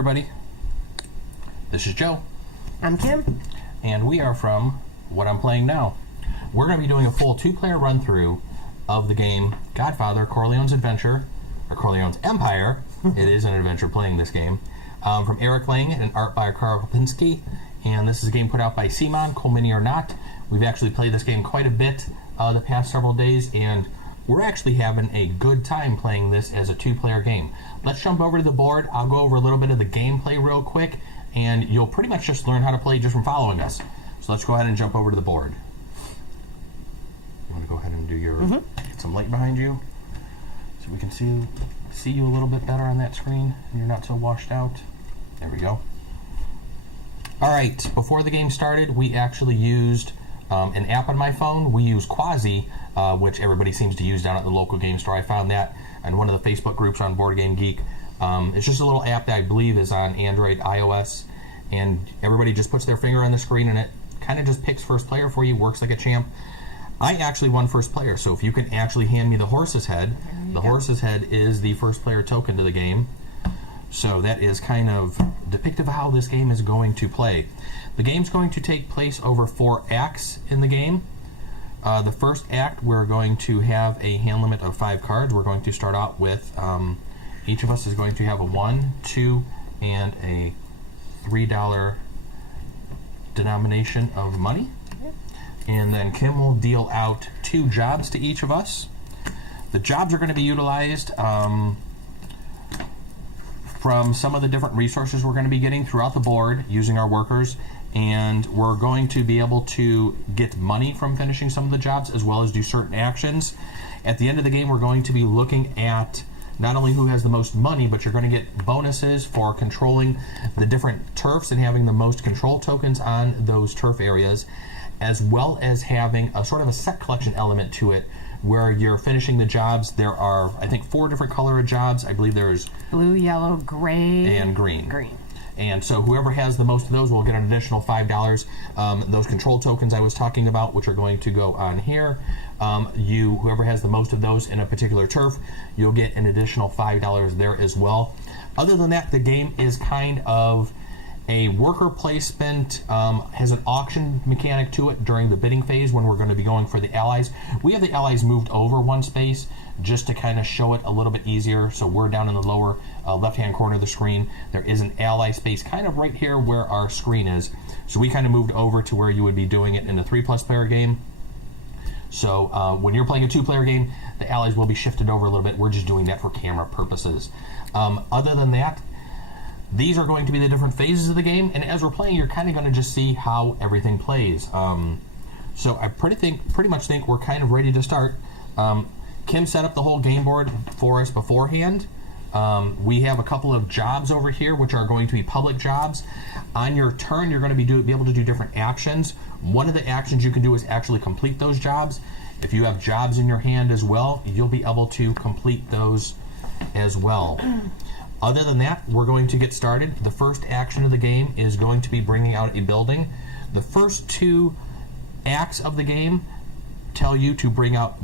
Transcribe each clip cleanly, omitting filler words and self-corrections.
everybody. This is Joe. I'm Kim. And we are from What I'm Playing Now. We're going to be doing a full two-player run-through of the game Godfather, Corleone's Adventure, or Corleone's Empire. It is an adventure playing this game. From Eric Lang and art by Karl Kopinski. And this is a game put out by Simon, Cool Mini or Not. We've actually played this game quite a bit the past several days, and we're actually having a good time playing this as a two-player game. Let's jump over to the board. I'll go over a little bit of the gameplay real quick, and you'll pretty much just learn how to play just from following us. So let's go ahead and jump over to the board. You want to go ahead and do your get some light behind you so we can see you a little bit better on that screen and you're not so washed out. There we go. Alright, before the game started, we actually used an app on my phone. We use Quasi, which everybody seems to use down at the local game store. I found that in one of the Facebook groups on Board Game Geek. It's just a little app that I believe is on Android, iOS, and everybody just puts their finger on the screen and it kind of just picks first player for you, works like a champ. I actually won first player, so if you can actually hand me the horse's head, the horse's head is the first player token to the game. So that is kind of depictive of how this game is going to play. The game's going to take place over 4 acts in the game. The first act, we're going to have a hand limit of 5 cards. We're going to start out with, each of us is going to have a 1, 2, and a $3 denomination of money. And then Kim will deal out 2 jobs to each of us. The jobs are going to be utilized from some of the different resources we're going to be getting throughout the board using our workers, and we're going to be able to get money from finishing some of the jobs as well as do certain actions. At the end of the game, we're going to be looking at not only who has the most money, but you're going to get bonuses for controlling the different turfs and having the most control tokens on those turf areas, as well as having a sort of a set collection element to it where you're finishing the jobs. There are, I think, 4 different color of jobs. I believe there's blue, yellow, gray, and green. And so whoever has the most of those will get an additional $5. Those control tokens I was talking about, which are going to go on here, whoever has the most of those in a particular turf, you'll get an additional $5 there as well. Other than that, the game is kind of a worker placement, has an auction mechanic to it during the bidding phase when we're going to be going for the allies. We have the allies moved over 1 space just to kind of show it a little bit easier. So we're down in the lower left-hand corner of the screen. There is an ally space kind of right here where our screen is. So we kind of moved over to where you would be doing it in a 3+ player game. So when you're playing a 2-player game, the allies will be shifted over a little bit. We're just doing that for camera purposes. Other than that, these are going to be the different phases of the game, and as we're playing, you're kind of going to just see how everything plays. So I pretty much think we're kind of ready to start. Kim set up the whole game board for us beforehand. We have a couple of jobs over here, which are going to be public jobs. On your turn, you're going to be able to do different actions. One of the actions you can do is actually complete those jobs. If you have jobs in your hand as well, you'll be able to complete those as well. Other than that, we're going to get started. The first action of the game is going to be bringing out a building. The first 2 acts of the game tell you to bring out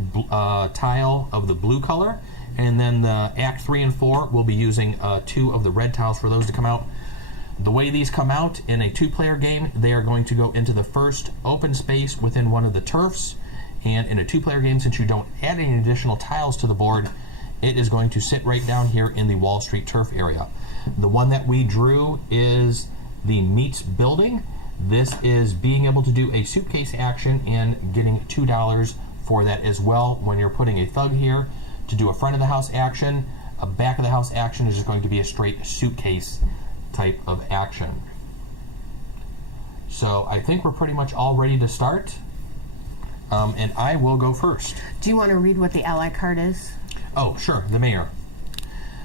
tile of the blue color, and then the act 3 and 4 will be using 2 of the red tiles for those to come out. The way these come out in a 2-player game, they are going to go into the first open space within one of the turfs, and in a 2-player game, since you don't add any additional tiles to the board, it is going to sit right down here in the Wall Street turf area. The one that we drew is the meats building. This is being able to do a suitcase action and getting $2 for that as well. When you're putting a thug here to do a front of the house action, a back of the house action is just going to be a straight suitcase type of action. So I think we're pretty much all ready to start. And I will go first. Do you want to read what the ally card is? Oh, sure, the mayor.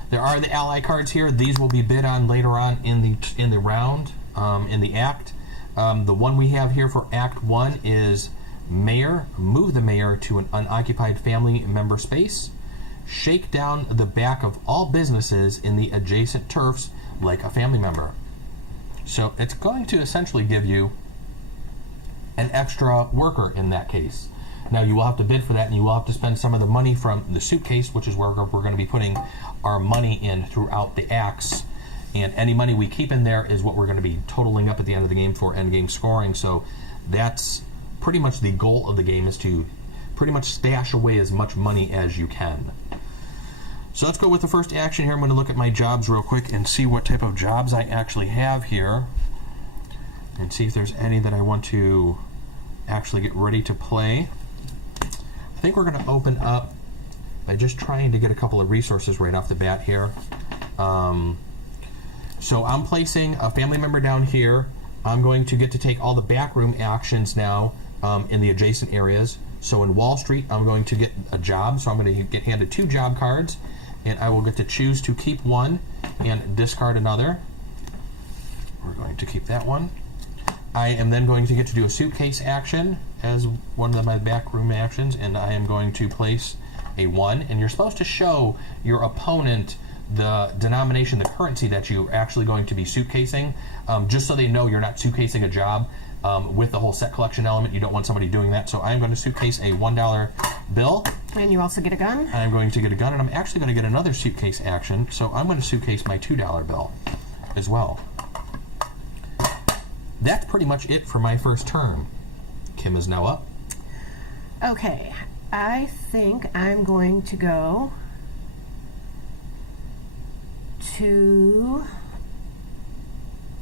There are the ally cards here. These will be bid on later on in the round, in the act. The one we have here for Act 1 is Mayor. Move the mayor to an unoccupied family member space. Shake down the back of all businesses in the adjacent turfs like a family member. So it's going to essentially give you an extra worker in that case. Now you will have to bid for that, and you will have to spend some of the money from the suitcase, which is where we're going to be putting our money in throughout the acts. and any money we keep in there is what we're going to be totaling up at the end of the game for end game scoring. So that's pretty much the goal of the game, is to pretty much stash away as much money as you can. So let's go with the first action here. I'm going to look at my jobs real quick and see what type of jobs I actually have here, and see if there's any that I want to actually get ready to play. I think we're going to open up by just trying to get a couple of resources right off the bat here. So I'm placing a family member down here. I'm going to get to take all the backroom actions now in the adjacent areas. So in Wall Street, I'm going to get a job. So I'm going to get handed 2 job cards, and I will get to choose to keep one and discard another. We're going to keep that one. I am then going to get to do a suitcase action as one of my backroom actions, and I am going to place a 1. And you're supposed to show your opponent the denomination, the currency that you're actually going to be suitcasing, just so they know you're not suitcasing a job. With the whole set collection element, you don't want somebody doing that. So I'm going to suitcase a $1 bill. And you also get a gun? I'm going to get a gun, and I'm actually going to get another suitcase action. So I'm going to suitcase my $2 bill as well. That's pretty much it for my first turn. Kim is now up. Okay, I think I'm going to go to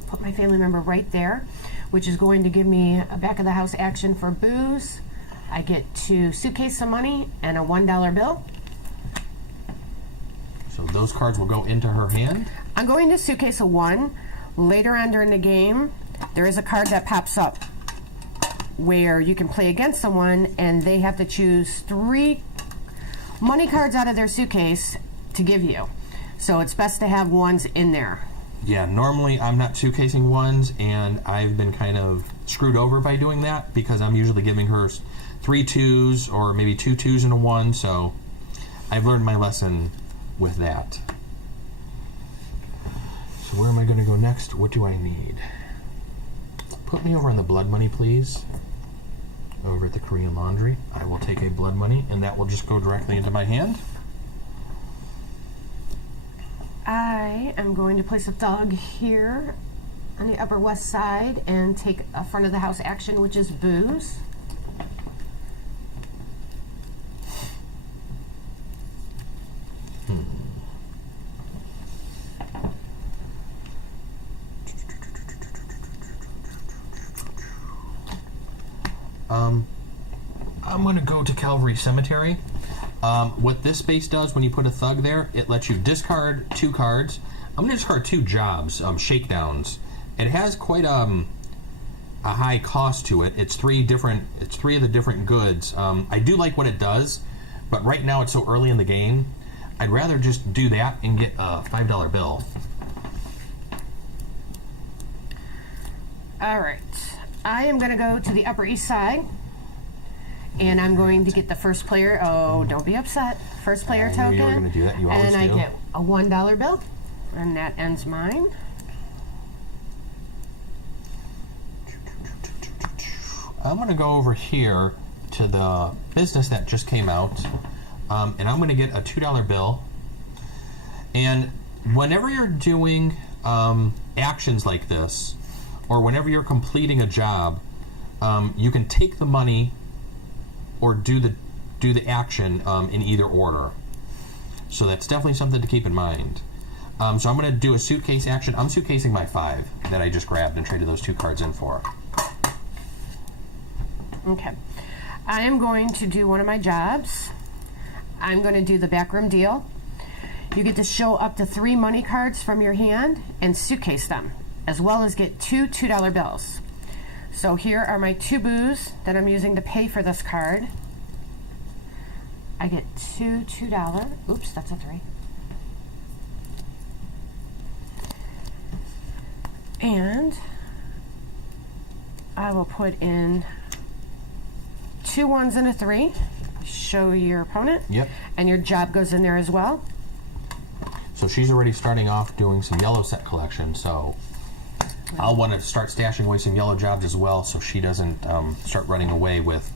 put my family member right there, which is going to give me a back of the house action for booze. I get to suitcase some money and a $1 bill. So those cards will go into her hand. I'm going to suitcase a 1. Later on during the game, there is a card that pops up where you can play against someone and they have to choose 3 money cards out of their suitcase to give you. So it's best to have 1s in there. Yeah, normally I'm not suitcasing 1s, and I've been kind of screwed over by doing that because I'm usually giving her 3 2s or maybe 2 2s and a 1, so I've learned my lesson with that. So where am I going to go next? What do I need? Put me over on the blood money, please. Over at the Korean Laundry. I will take a blood money, and that will just go directly into my hand. I am going to place a thug here on the Upper West Side and take a front of the house action, which is booze. I'm going to go to Calvary Cemetery. What this space does when you put a thug there, it lets you discard 2 cards. I'm going to discard 2 jobs, shakedowns. It has quite a high cost to it. It's 3 of the different goods. I do like what it does, but right now it's so early in the game, I'd rather just do that and get a $5 bill. All right, I am going to go to the Upper East Side. And I'm going to get the first player. Oh, don't be upset. First player token. You were going to do that. You always and I do. get a $1 bill, and that ends mine. I'm going to go over here to the business that just came out, and I'm going to get a $2 bill. And whenever you're doing actions like this, or whenever you're completing a job, you can take the money or do the action in either order. So that's definitely something to keep in mind. So I'm going to do a suitcase action. I'm suitcasing my 5 that I just grabbed and traded those 2 cards in for. Okay. I am going to do one of my jobs. I'm going to do the backroom deal. You get to show up to 3 money cards from your hand and suitcase them, as well as get 2 $2 bills. So here are my 2 booze that I'm using to pay for this card. I get 2 $2. Oops, that's a 3. And I will put in 2 1s and a 3. Show your opponent. Yep. And your job goes in there as well. So she's already starting off doing some yellow set collection, so I'll want to start stashing away some yellow jobs as well so she doesn't start running away with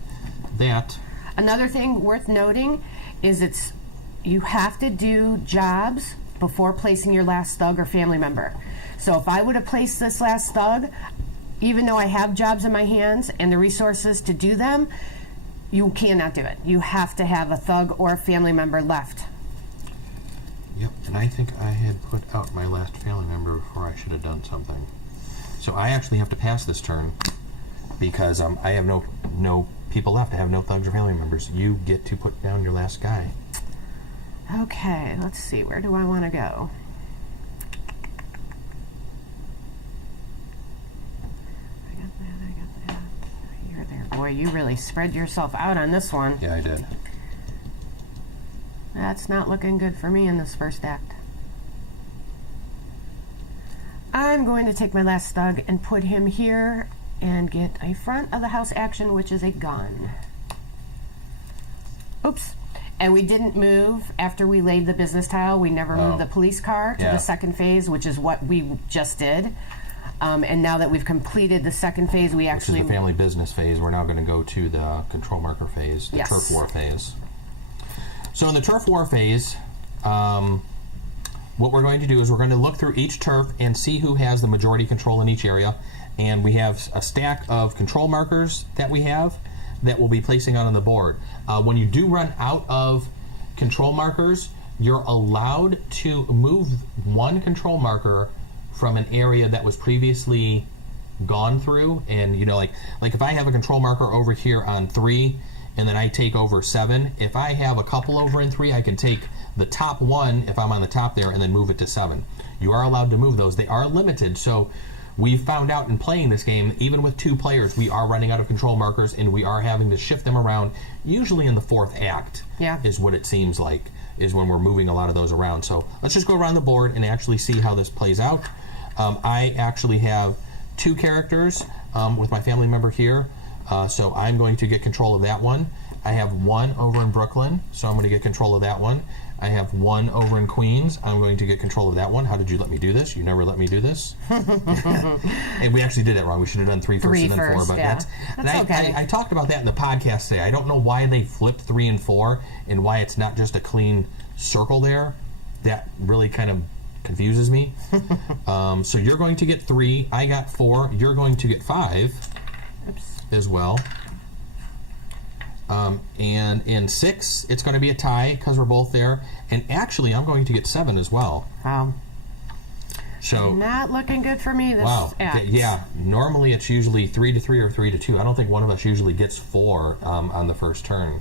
that. Another thing worth noting is you have to do jobs before placing your last thug or family member. So if I would have placed this last thug, even though I have jobs in my hands and the resources to do them, you cannot do it. You have to have a thug or a family member left. Yep, and I think I had put out my last family member before I should have done something. So I actually have to pass this turn because I have no people left. I have no thugs or family members. You get to put down your last guy. Okay, let's see. Where do I want to go? I got that. You're there. Boy, you really spread yourself out on this one. Yeah, I did. That's not looking good for me in this first act. I'm going to take my last thug and put him here and get a front of the house action, which is a gun. Oops. And we didn't move after we laid the business tile. We never moved the police car to the second phase, which is what we just did. And now that we've completed the second phase, we actually... Which is the family business phase. We're now going to go to the control marker phase, the Yes. turf war phase. So in the turf war phase, what we're going to do is we're going to look through each turf and see who has the majority control in each area. And we have a stack of control markers that we have that we'll be placing on the board. When you do run out of control markers, you're allowed to move one control marker from an area that was previously gone through. And you know, like if I have a control marker over here on 3 and then I take over 7, if I have a couple over in 3, I can take the top one if I'm on the top there and then move it to 7. You are allowed to move those. They are limited, so we found out in playing this game, even with 2 players, we are running out of control markers and we are having to shift them around, usually in the 4th act. Yeah. Is what it seems like, is when we're moving a lot of those around. So let's just go around the board and actually see how this plays out. I actually have 2 characters with my family member here, so I'm going to get control of that one. I have 1 over in Brooklyn, so I'm going to get control of that one. I have 1 over in Queens. I'm going to get control of that one. How did you let me do this? You never let me do this. And we actually did it wrong. We should have done 3 first and then 4. But yeah. that's okay. I talked about that in the podcast today. I don't know why they flipped 3 and 4 and why it's not just a clean circle there. That really kind of confuses me. So you're going to get 3. I got 4. You're going to get 5 as well. And in 6, it's going to be a tie because we're both there. And actually, I'm going to get 7 as well. Wow. So not looking good for me this act. Yeah, normally it's usually 3-3 or 3-2. I don't think one of us usually gets 4 on the first turn.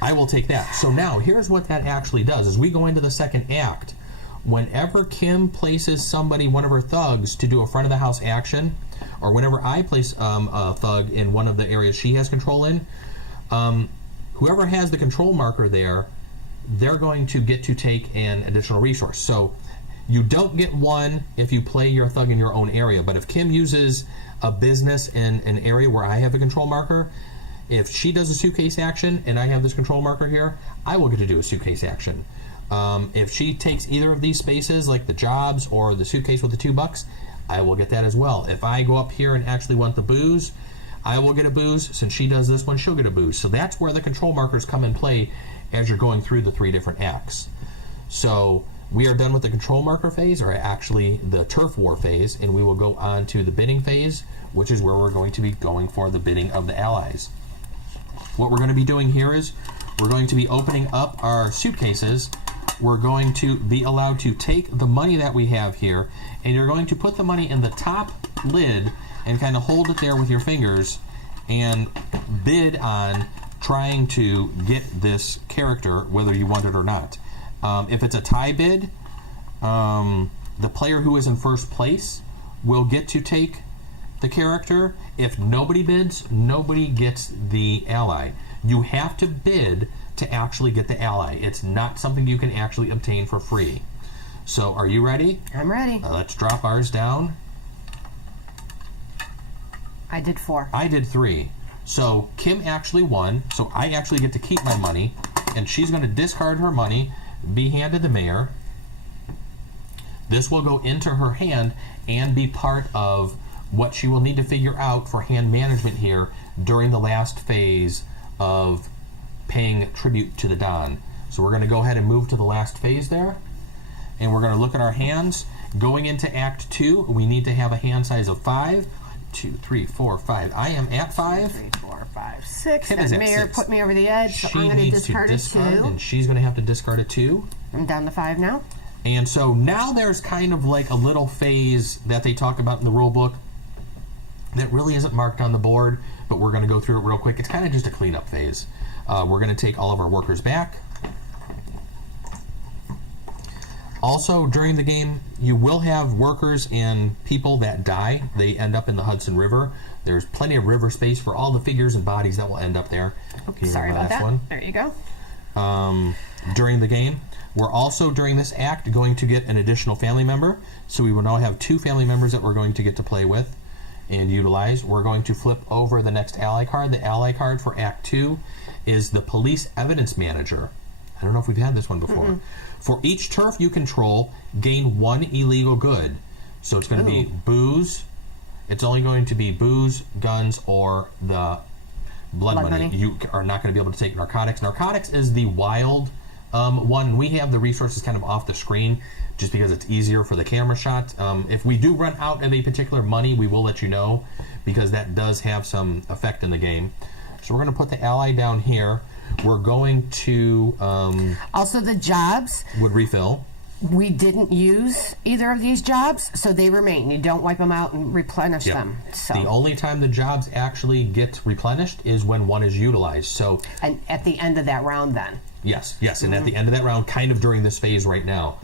I will take that. So now, here's what that actually does. As we go into the second act, whenever Kim places somebody, one of her thugs, to do a front of the house action, or whenever I place a thug in one of the areas she has control in, whoever has the control marker there, they're going to get to take an additional resource. So you don't get 1 if you play your thug in your own area, but if Kim uses a business in an area where I have a control marker, if she does a suitcase action and I have this control marker here, I will get to do a suitcase action. If she takes either of these spaces, like the jobs or the suitcase with the $2, I will get that as well. If I go up here and actually want the booze, I will get a booze. Since she does this one, she'll get a booze. So that's where the control markers come in play as you're going through the 3 different acts. So we are done with the control marker phase, or actually the turf war phase, and we will go on to the bidding phase, which is where we're going to be going for the bidding of the allies. What we're going to be doing here is we're going to be opening up our suitcases. We're going to be allowed to take the money that we have here, and you're going to put the money in the top lid and kind of hold it there with your fingers and bid on trying to get this character, whether you want it or not. If it's a tie bid, the player who is in first place will get to take the character. If nobody bids, nobody gets the ally. You have to bid to actually get the ally. It's not something you can actually obtain for free. So are you ready? I'm ready. Let's drop ours down. I did 4. I did 3. So Kim actually won, so I actually get to keep my money, and she's going to discard her money, be handed the mayor. This will go into her hand and be part of what she will need to figure out for hand management here during the last phase of paying tribute to the Don. So we're going to go ahead and move to the last phase there. And we're going to look at our hands. Going into Act 2, we need to have a hand size of 5. 2, 3, 4, 5. I am at 5. 3, 4, 5, 6. Kit is That at Mayor 6. put me over the edge, so She I'm going to needs discard to a discard, 2. and she's going to have to discard a 2. I'm down to 5 now. And so now there's kind of like a little phase that they talk about in the rule book that really isn't marked on the board, but we're going to go through it real quick. It's kind of just a cleanup phase. We're going to take all of our workers back. Also, during the game, you will have workers and people that die. They end up in the Hudson River. There's plenty of river space for all the figures and bodies that will end up there. Sorry about that. One. There you go. During the game, we're also, during this act, going to get an additional family member. So we will now have 2 family members that we're going to get to play with and utilize. We're going to flip over the next ally card. The ally card for Act 2 is the Police Evidence Manager. I don't know if we've had this one before. For each turf you control, gain 1 illegal good. So it's going to be booze. It's only going to be booze, guns, or the blood money. You are not going to be able to take narcotics. Narcotics is the wild one. We have the resources kind of off the screen just because it's easier for the camera shot. If we do run out of a particular money, we will let you know because that does have some effect in the game. So we're going to put the ally down here. We're going to... also, the jobs. Would refill. We didn't use either of these jobs, so they remain. You don't wipe them out and replenish them. So. The only time the jobs actually get replenished is when one is utilized. So, and at the end of that round then. Yes, and at the end of that round, kind of during this phase right now.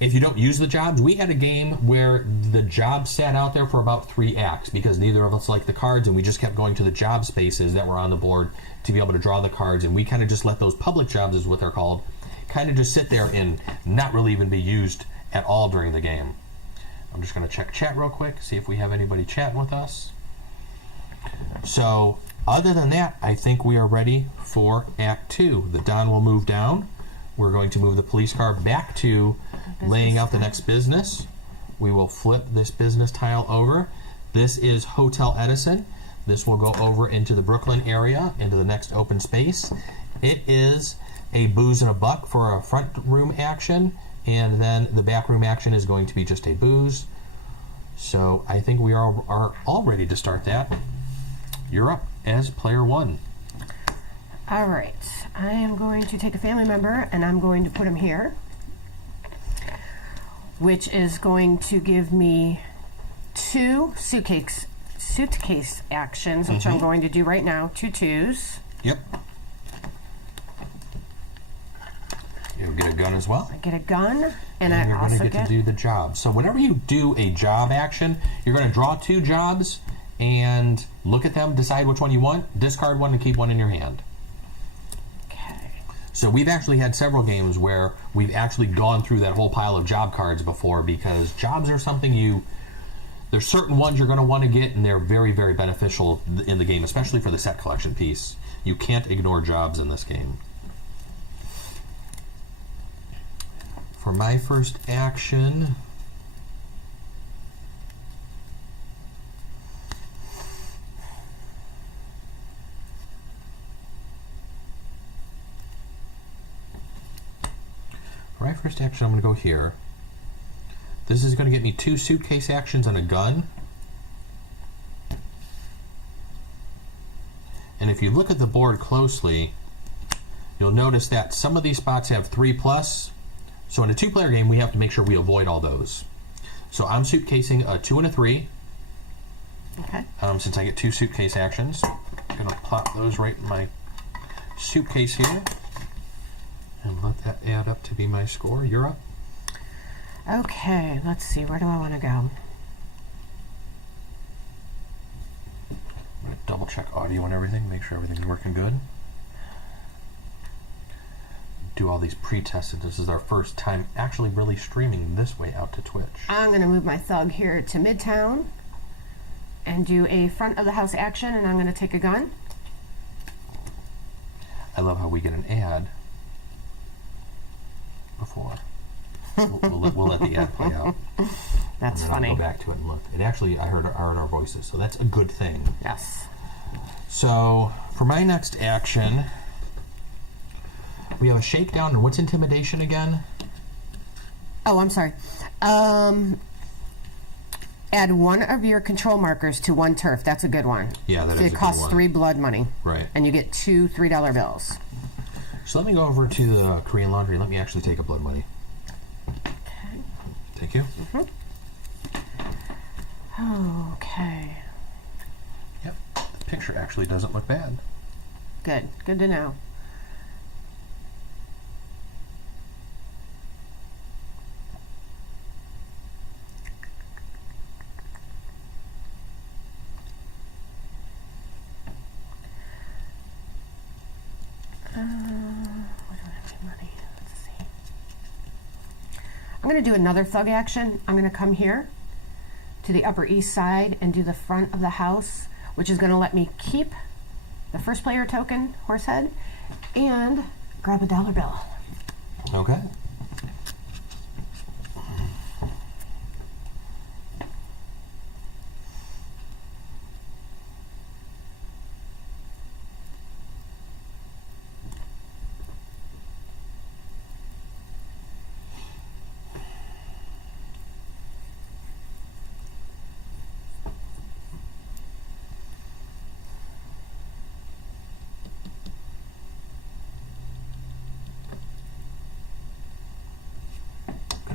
If you don't use the jobs, we had a game where the jobs sat out there for about 3 acts because neither of us liked the cards, and we just kept going to the job spaces that were on the board to be able to draw the cards, and we kind of just let those public jobs, is what they're called, kind of just sit there and not really even be used at all during the game. I'm just going to check chat real quick, see if we have anybody chatting with us. So, other than that, I think we are ready for Act 2. The Don will move down. We're going to move the police car back to laying out the next business. We will flip this business tile over. This is Hotel Edison. This will go over into the Brooklyn area, into the next open space. It is a booze and a buck for a front room action, and then the back room action is going to be just a booze. So I think we are all ready to start that. You're up as player 1. All right. I am going to take a family member, and I'm going to put him here, which is going to give me 2 suitcase actions, which I'm going to do right now. 2 2s. Yep. You'll get a gun as well. I get a gun, and you're I also going to get to do the job. So whenever you do a job action, you're going to draw 2 jobs and look at them, decide which one you want, discard one, and keep one in your hand. Okay. So we've actually had several games where we've actually gone through that whole pile of job cards before because jobs are something there's certain ones you're going to want to get, and they're very, very beneficial in the game, especially for the set collection piece. You can't ignore jobs in this game. For my first action, I'm going to go here. This is going to get me 2 suitcase actions and a gun. And if you look at the board closely, you'll notice that some of these spots have 3+. So in a 2-player game, we have to make sure we avoid all those. So I'm suitcasing a 2 and a 3. Okay. Since I get 2 suitcase actions, I'm going to plop those right in my suitcase here. And let that add up to be my score. You're up. Okay, let's see. Where do I want to go? I'm going to double check audio and everything, make sure everything's working good. Do all these pre-tests. This is our first time actually really streaming this way out to Twitch. I'm going to move my thug here to Midtown and do a front of the house action, and I'm going to take a gun. I love how we get an ad before. We'll let the ad play out. That's funny. I'll go back to it and look. It actually, I heard our voices, so that's a good thing. Yes. So for my next action, We have a shakedown, and what's intimidation again? Oh, I'm sorry. Add one of your control markers to one turf. That's a good one. Yeah, that so is a it good costs one. 3 blood money. Right. And you get 2 $3 bills. So let me go over to the Korean Laundry and let me actually take a blood money. Okay. Thank you. Okay. Yep. The picture actually doesn't look bad. Good. Good to know. I'm going to do another thug action. I'm going to come here to the Upper East Side and do the front of the house, which is going to let me keep the first player token, Horsehead, and grab a $1 bill. Okay.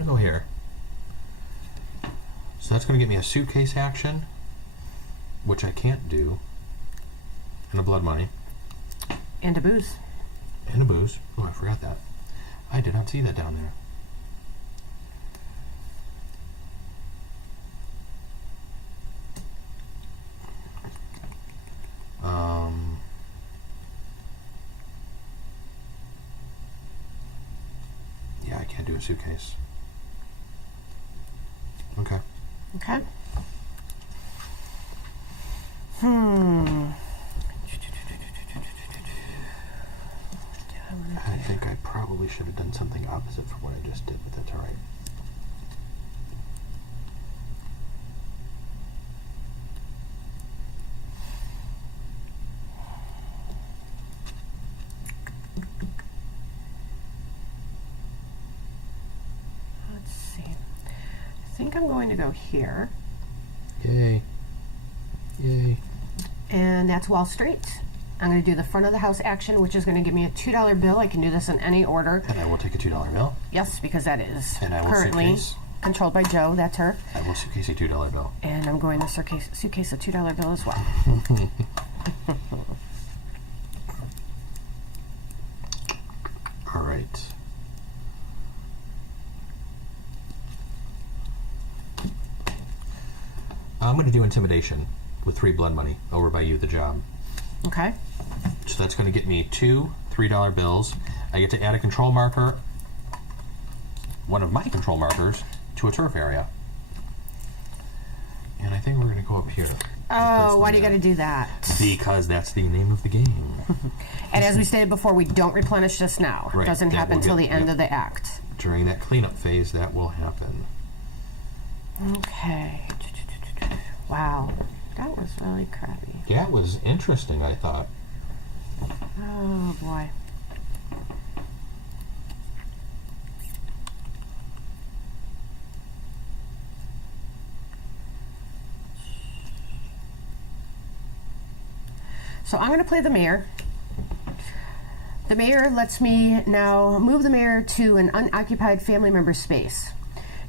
Go here. So that's going to get me a suitcase action, which I can't do, and a blood money. And a booze. And a booze. Oh, I forgot that. I did not see that down there. Yeah, I can't do a suitcase. Okay. Okay. I think I probably should have done something opposite from what I just did, but that's all right. Let's see. I think I'm going to go here. Yay. Yay. And that's Wall Street. I'm going to do the front of the house action, which is going to give me a $2 bill. I can do this in any order. And I will take a $2 bill. Yes, because that is And I will currently suitcase. controlled by Joe. That's her. I will suitcase a $2 bill. And I'm going to suitcase a $2 bill as well. All right. I'm going to do intimidation with 3 blood money over by you, the job. Okay. So that's going to get me 2 $3 bills. I get to add a control marker, one of my control markers, to a turf area. And I think we're going to go up here. Oh, why do you got to do that? Because that's the name of the game. And as we stated before, we don't replenish this now. Right, It doesn't that happen will until get- the end yep. of the act. During that cleanup phase, that will happen. Okay. Wow. That was really crappy. Yeah, it was interesting, I thought. Oh, boy. So I'm going to play the mayor. The mayor lets me now move the mayor to an unoccupied family member space.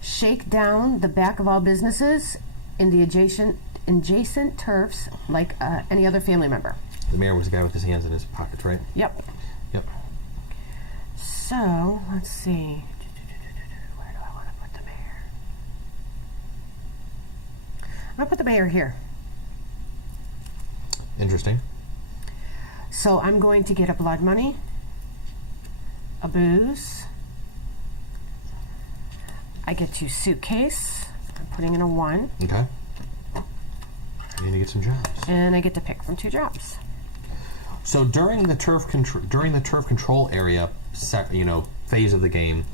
Shake down the back of all businesses in the adjacent turfs like any other family member. The mayor was the guy with his hands in his pockets, right? Yep. Yep. So, let's see. Where do I want to put the mayor? I'm going to put the mayor here. Interesting. So I'm going to get a blood money, a booze. I get to suitcase. I'm putting in a 1. Okay. I need to get some jobs. And I get to pick from 2 jobs. So during the turf control area, phase of the game,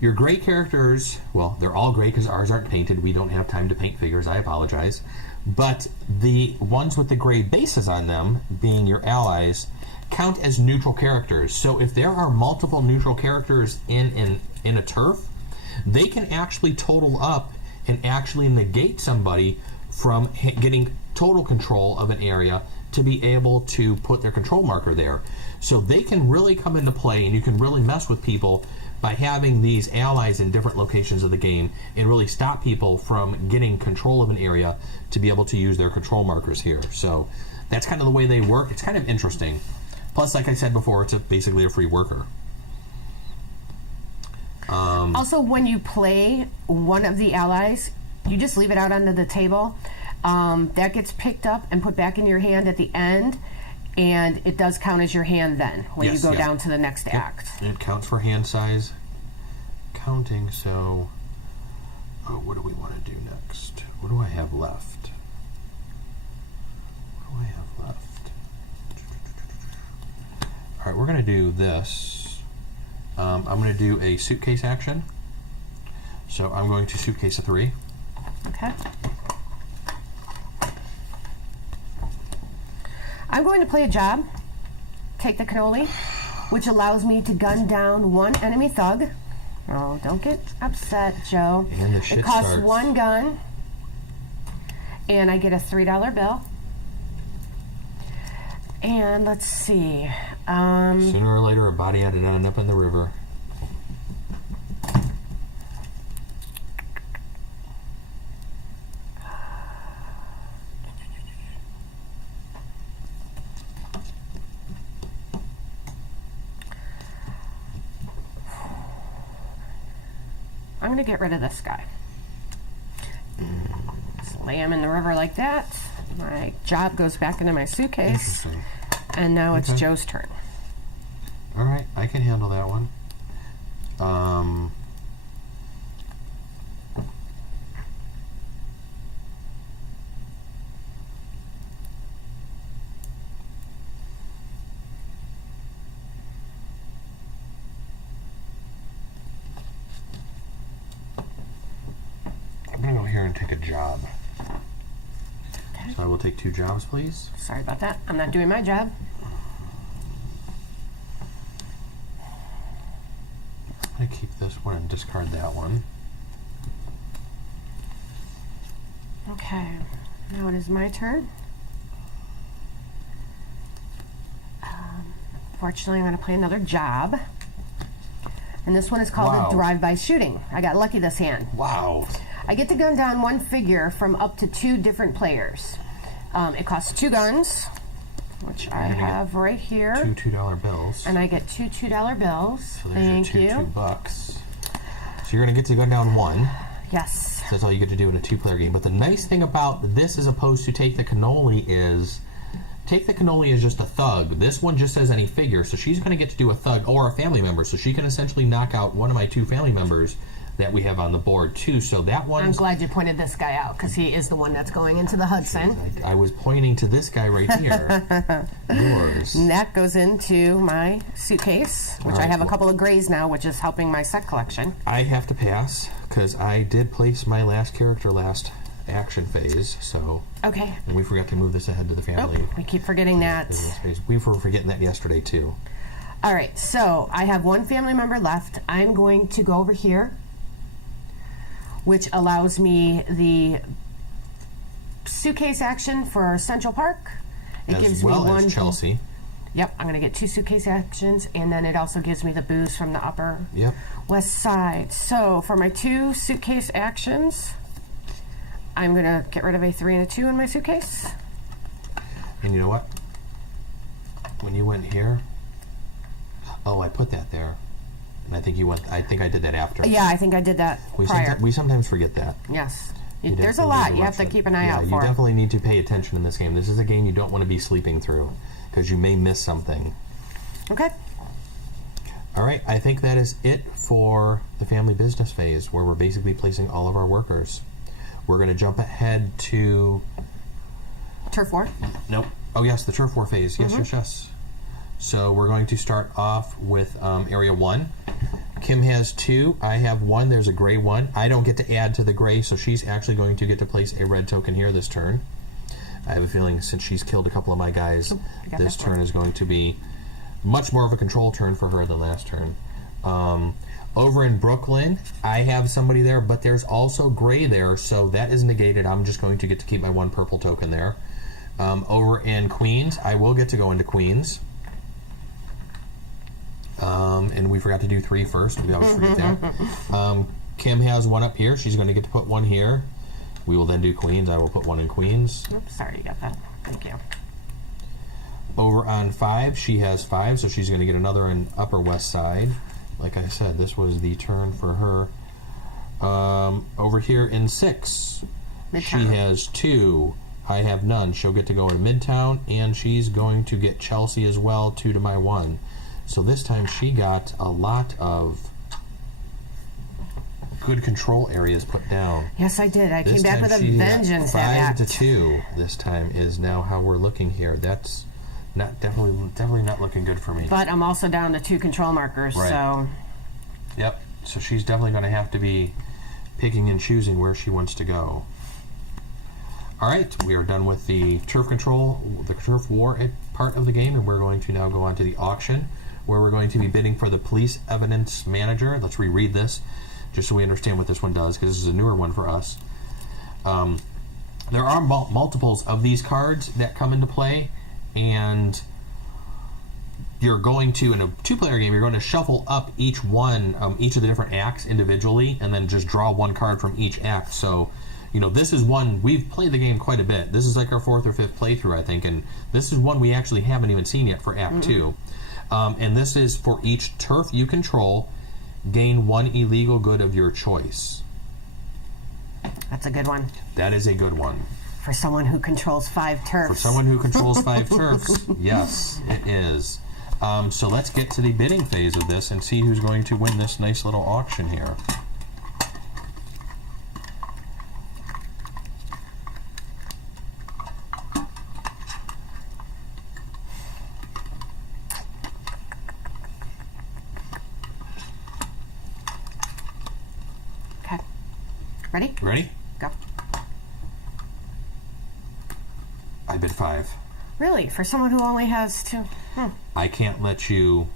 your gray characters, well, they're all gray because ours aren't painted. We don't have time to paint figures. I apologize. But the ones with the gray bases on them, being your allies, count as neutral characters. So if there are multiple neutral characters in a turf, they can actually total up and actually negate somebody from getting total control of an area to be able to put their control marker there. So they can really come into play, and you can really mess with people by having these allies in different locations of the game and really stop people from getting control of an area to be able to use their control markers here. So that's kind of the way they work. It's kind of interesting. Plus, like I said before, it's basically a free worker. Also, when you play one of the allies, you just leave it out onto the table. That gets picked up and put back in your hand at the end, and it does count as your hand then when you go down to the next act. It counts for hand size counting, so what do we want to do next? What do I have left? What do I have left? All right, we're going to do this. I'm going to do a suitcase action. So I'm going to suitcase a 3. Okay. I'm going to play a job, take the cannoli, which allows me to gun down one enemy thug. Oh, don't get upset, Joe. And the shit it costs starts. 1 gun, and I get a $3 bill. And let's see. Sooner or later, a body had to end up in the river. I'm going to get rid of this guy. Just lay him in the river like that. My job goes back into my suitcase. And now it's Joe's turn. All right, I can handle that one. I'm going to go here and take a job. So I will take 2 jobs, please. Sorry about that. I'm not doing my job. I'm going to keep this one and discard that one. Okay, now it is my turn. Fortunately, I'm going to play another job. And this one is called a drive-by shooting. I got lucky this hand. Wow. I get to gun down one figure from up to 2 different players. It costs 2 guns, which I have right here. 2 $2 bills. And I get 2 $2 bills. So Thank you. $2. So you're going to get to gun down 1. Yes. So that's all you get to do in a 2-player game. But the nice thing about this as opposed to Take the Cannoli is Take the Cannoli is just a thug. This one just says any figure, so she's going to get to do a thug or a family member. So she can essentially knock out one of my 2 family members that we have on the board too. So that one. I'm glad you pointed this guy out because he is the one that's going into the Hudson. I was pointing to this guy right here. Yours. And that goes into my suitcase, which I have a couple of grays now, which is helping my set collection. I have to pass because I did place my last character last action phase. So. Okay. And we forgot to move this ahead to the family. We keep forgetting that. We were forgetting that yesterday too. All right. So I have 1 family member left. I'm going to go over here, which allows me the suitcase action for Central Park. It gives me 1 as Chelsea. Yep, I'm going to get 2 suitcase actions, and then it also gives me the booze from the Upper West Side. So for my 2 suitcase actions, I'm going to get rid of a 3 and a 2 in my suitcase. And you know what? When you went here, I put that there. And I think you went. I think I did that after. Yeah, I think I did that prior. We sometimes forget that. Yes. There's a lot you have to keep an eye out for. You definitely need to pay attention in this game. This is a game you don't want to be sleeping through because you may miss something. Okay. All right. I think that is it for the family business phase where we're basically placing all of our workers. We're going to jump ahead to... Turf War? Nope. Oh, yes, the Turf War phase. Yes, yes. So we're going to start off with Area 1. Kim has 2. I have 1. There's a gray one. I don't get to add to the gray, so she's actually going to get to place a red token here this turn. I have a feeling since she's killed a couple of my guys, this turn is going to be much more of a control turn for her than last turn. Over in Brooklyn, I have somebody there, but there's also gray there, so that is negated. I'm just going to get to keep my 1 purple token there. Over in Queens, I will get to go into Queens. And we forgot to do 3 first. We always forget that. Kim has 1 up here. She's going to get to put 1 here. We will then do Queens. I will put 1 in Queens. Oops, sorry, you got that. Thank you. Over on 5, she has 5, so she's going to get another in Upper West Side. Like I said, this was the turn for her. Over here in 6, Midtown. She has 2. I have none. She'll get to go in Midtown, and she's going to get Chelsea as well, 2 to my 1. So this time she got a lot of good control areas put down. Yes, I did. I This came back time with a she got vengeance. 5 to 2. This time is now how we're looking here. That's not definitely not looking good for me. But I'm also down to 2 control markers, Right. so Yep. So she's definitely going to have to be picking and choosing where she wants to go. All right, we are done with the turf control, the turf war part of the game, and we're going to now go on to the auction, where we're going to be bidding for the police evidence manager. Let's reread this, just so we understand what this one does, because this is a newer one for us. There are multiples of these cards that come into play, and you're going to, in a 2-player game, you're going to shuffle up each of the different acts individually, and then just draw 1 card from each act. So, you know, this is one, we've played the game quite a bit. This is like our 4th or 5th playthrough, I think, and this is one we actually haven't even seen yet for Act 2. And this is for each turf you control, gain 1 illegal good of your choice. that's a good one. That is a good one. For someone who controls 5 turfs. For someone who controls 5 turfs, yes, it is. So let's get to the bidding phase of this and see who's going to win this nice little auction here. Okay. Ready? Ready? Go. I bid 5. Really? For someone who only has 2? I can't let you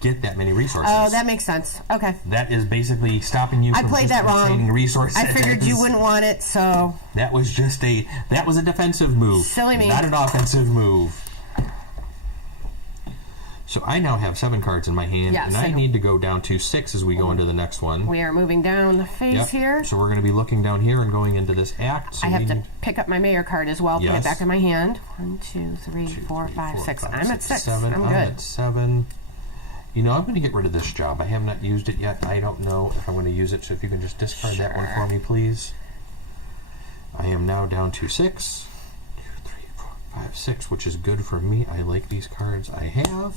get that many resources. Oh, that makes sense. Okay. That is basically stopping you I from played just that wrong. obtaining resources. I figured you wouldn't want it, so... That was a defensive move. Silly me. Not an offensive move. So I now have 7 cards in my hand, Yes, and I need to go down to 6 as we go into the next one. We are moving down the phase Yep. here. So we're going to be looking down here and going into this act. So I have we to need pick up my mayor card as well, put Yes. it back in my hand. 1, 2, 3, 4, 5, 6. I'm at 6. 7. I'm I'm good. at 7. You know, I'm going to get rid of this job. I have not used it yet. I don't know if I'm going to use it, so if you can just discard that one for me, please. I am now down to 6. 2, 3, 4, 5, 6, which is good for me. I like these cards I have.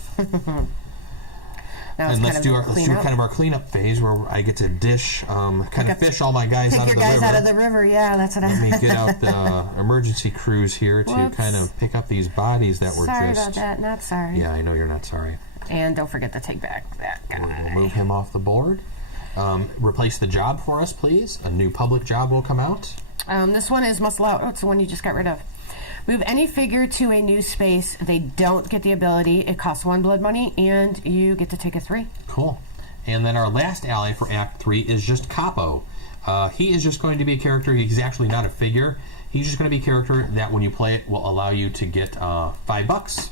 Now it's And kind let's of do kind of our cleanup phase where I get to dish, kind of fish all my guys Pick out of your the guys river. out of the river. Yeah, that's what Let me get out the emergency crews here to Whoops. kind of pick up these bodies that were Sorry just... about that. Not sorry. Yeah, I know you're not sorry. And don't forget to take back that guy. We'll move him off the board. Replace the job for us, please. A new public job will come out. This one is muscle out. Oh, it's the one you just got rid of. Move any figure to a new space. They don't get the ability. It costs 1 blood money, and you get to take a 3. Cool. And then our last ally for Act 3 is just Capo. He is just going to be a character. He's actually not a figure. He's just going to be a character that when you play it will allow you to get $5.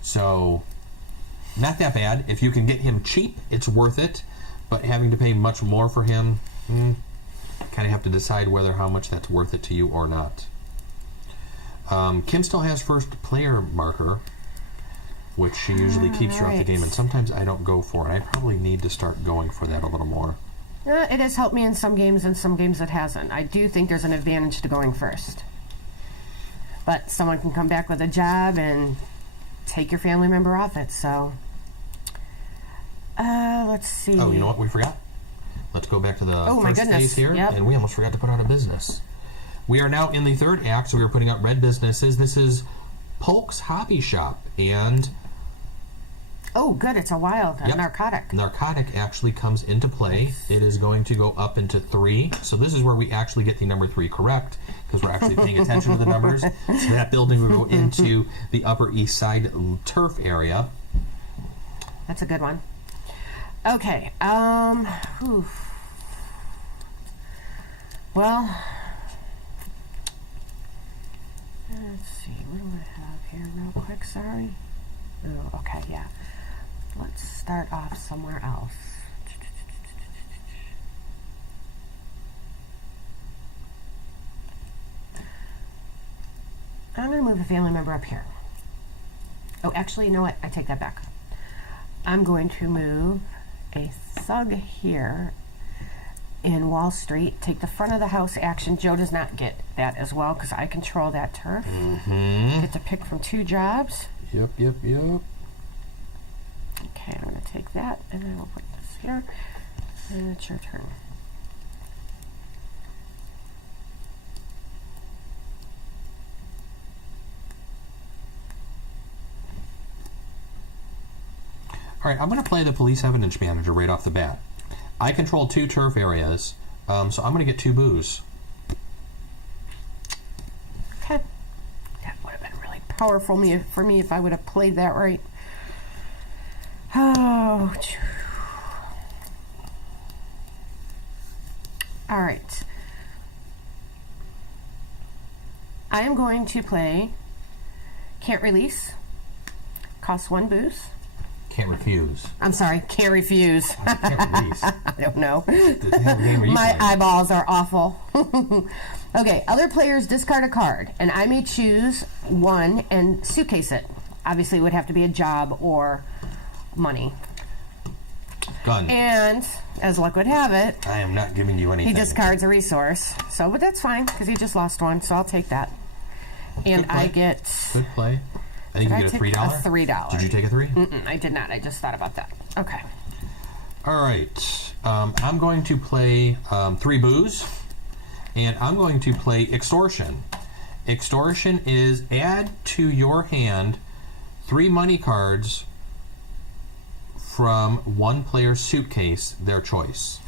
So, not that bad. If you can get him cheap, it's worth it. But having to pay much more for him, kind of have to decide whether how much that's worth it to you or not. Kim still has first player marker, which she usually keeps throughout the game, and sometimes I don't go for it. I probably need to start going for that a little more. It has helped me in some games, and some games it hasn't. I do think there's an advantage to going first. But someone can come back with a job and take your family member off it, so... let's see. Oh, you know what? We forgot. Let's go back to the my first goodness. phase here, Yep. and we almost forgot to put out a business. We are now in the 3rd act, so we are putting out red businesses. This is Polk's Hobby Shop, and Oh, good. It's a wild Yep. narcotic. Narcotic actually comes into play. It is going to go up into 3. So this is where we actually get the number 3 correct, because we're actually paying attention to the numbers. So that building will go into the Upper East Side turf area. That's a good one. Okay. Whew. Well, let's see. What do I have here real quick? Sorry. Oh, okay, yeah. Let's start off somewhere else. I'm going to move a family member up here. Oh, actually, you know what? I take that back. I'm going to move a thug here in Wall Street. Take the front of the house action. Joe does not get that as well because I control that turf. Get to pick from 2 jobs. Yep. Okay, I'm going to take that and I will put this here. And it's your turn. All right, I'm going to play the police evidence manager right off the bat. I control 2 turf areas, so I'm going to get 2 boos. Okay. That would have been really powerful for me if I would have played that right. Oh. All right. I am going to play Can't Release. Costs 1 boost. Can't refuse. I'm sorry, can't refuse. Can't release. I don't know. The hell game are you My playing? eyeballs are awful. Okay, other players discard a card, and I may choose one and suitcase it. Obviously, it would have to be a job or money. Gun. And, as luck would have it, I am not giving you anything. he discards a resource. So, but that's fine, because he just lost one, so I'll take that. And Good play. I get... Good play. I think Did you I get a take $3. a $3? Did you take a 3? I did not. I just thought about that. Okay. All right. I'm going to play 3 boos, and I'm going to play extortion. Extortion is add to your hand 3 money cards from one player's suitcase, their choice.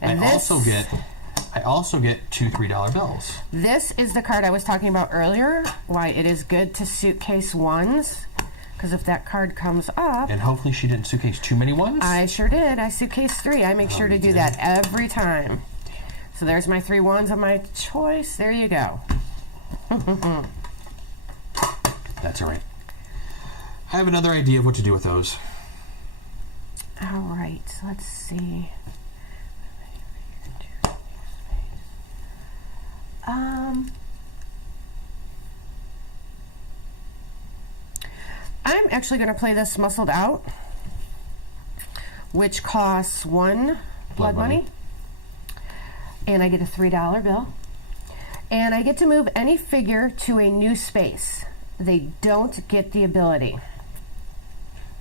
And I also get 2 $3 bills. This is the card I was talking about earlier, why it is good to suitcase ones, because if that card comes up... And hopefully she didn't suitcase too many ones. I sure did. I suitcase 3. I make sure to do that every time. So there's my 3 ones of my choice. There you go. That's all right. I have another idea of what to do with those. All right, so let's see. I'm actually going to play this muscled out, which costs 1 blood money. And I get a $3 bill. And I get to move any figure to a new space. They don't get the ability.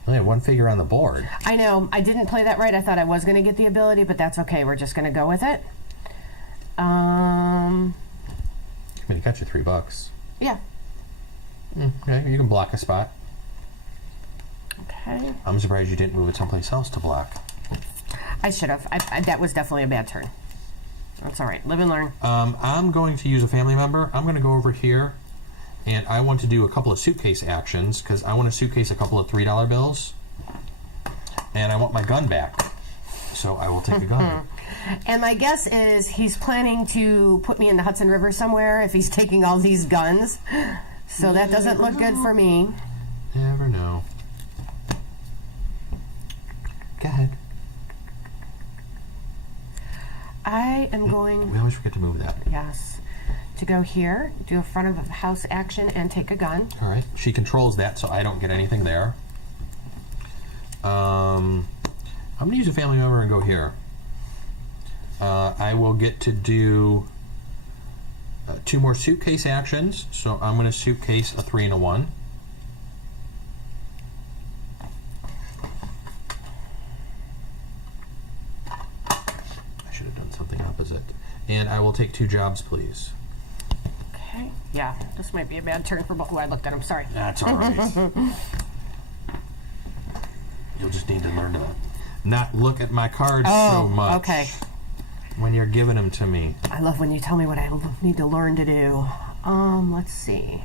Only have 1 figure on the board. I know, I didn't play that right. I thought I was going to get the ability, but that's okay. We're just going to go with it. I mean, it got you $3. Yeah. Okay, you can block a spot. Okay. I'm surprised you didn't move it someplace else to block. I should have. That was definitely a bad turn. That's all right. Live and learn. I'm going to use a family member. I'm going to go over here, and I want to do a couple of suitcase actions because I want to suitcase a couple of $3 bills, and I want my gun back. So I will take a gun. And my guess is he's planning to put me in the Hudson River somewhere if he's taking all these guns. So that doesn't look good for me. Never know. Go ahead. I am going... We always forget to move that. Yes. To go here, do a front of house action, and take a gun. All right. She controls that, so I don't get anything there. I'm going to use a family member and go here. I will get to do 2 more suitcase actions. So I'm going to suitcase a 3 and a 1. I should have done something opposite. And I will take 2 jobs, please. Okay. Yeah, this might be a bad turn for both. Oh, I looked at him. Sorry. That's all right. You'll just need to learn to not look at my cards so much. Okay. When you're giving them to me. I love when you tell me what I need to learn to do. Let's see.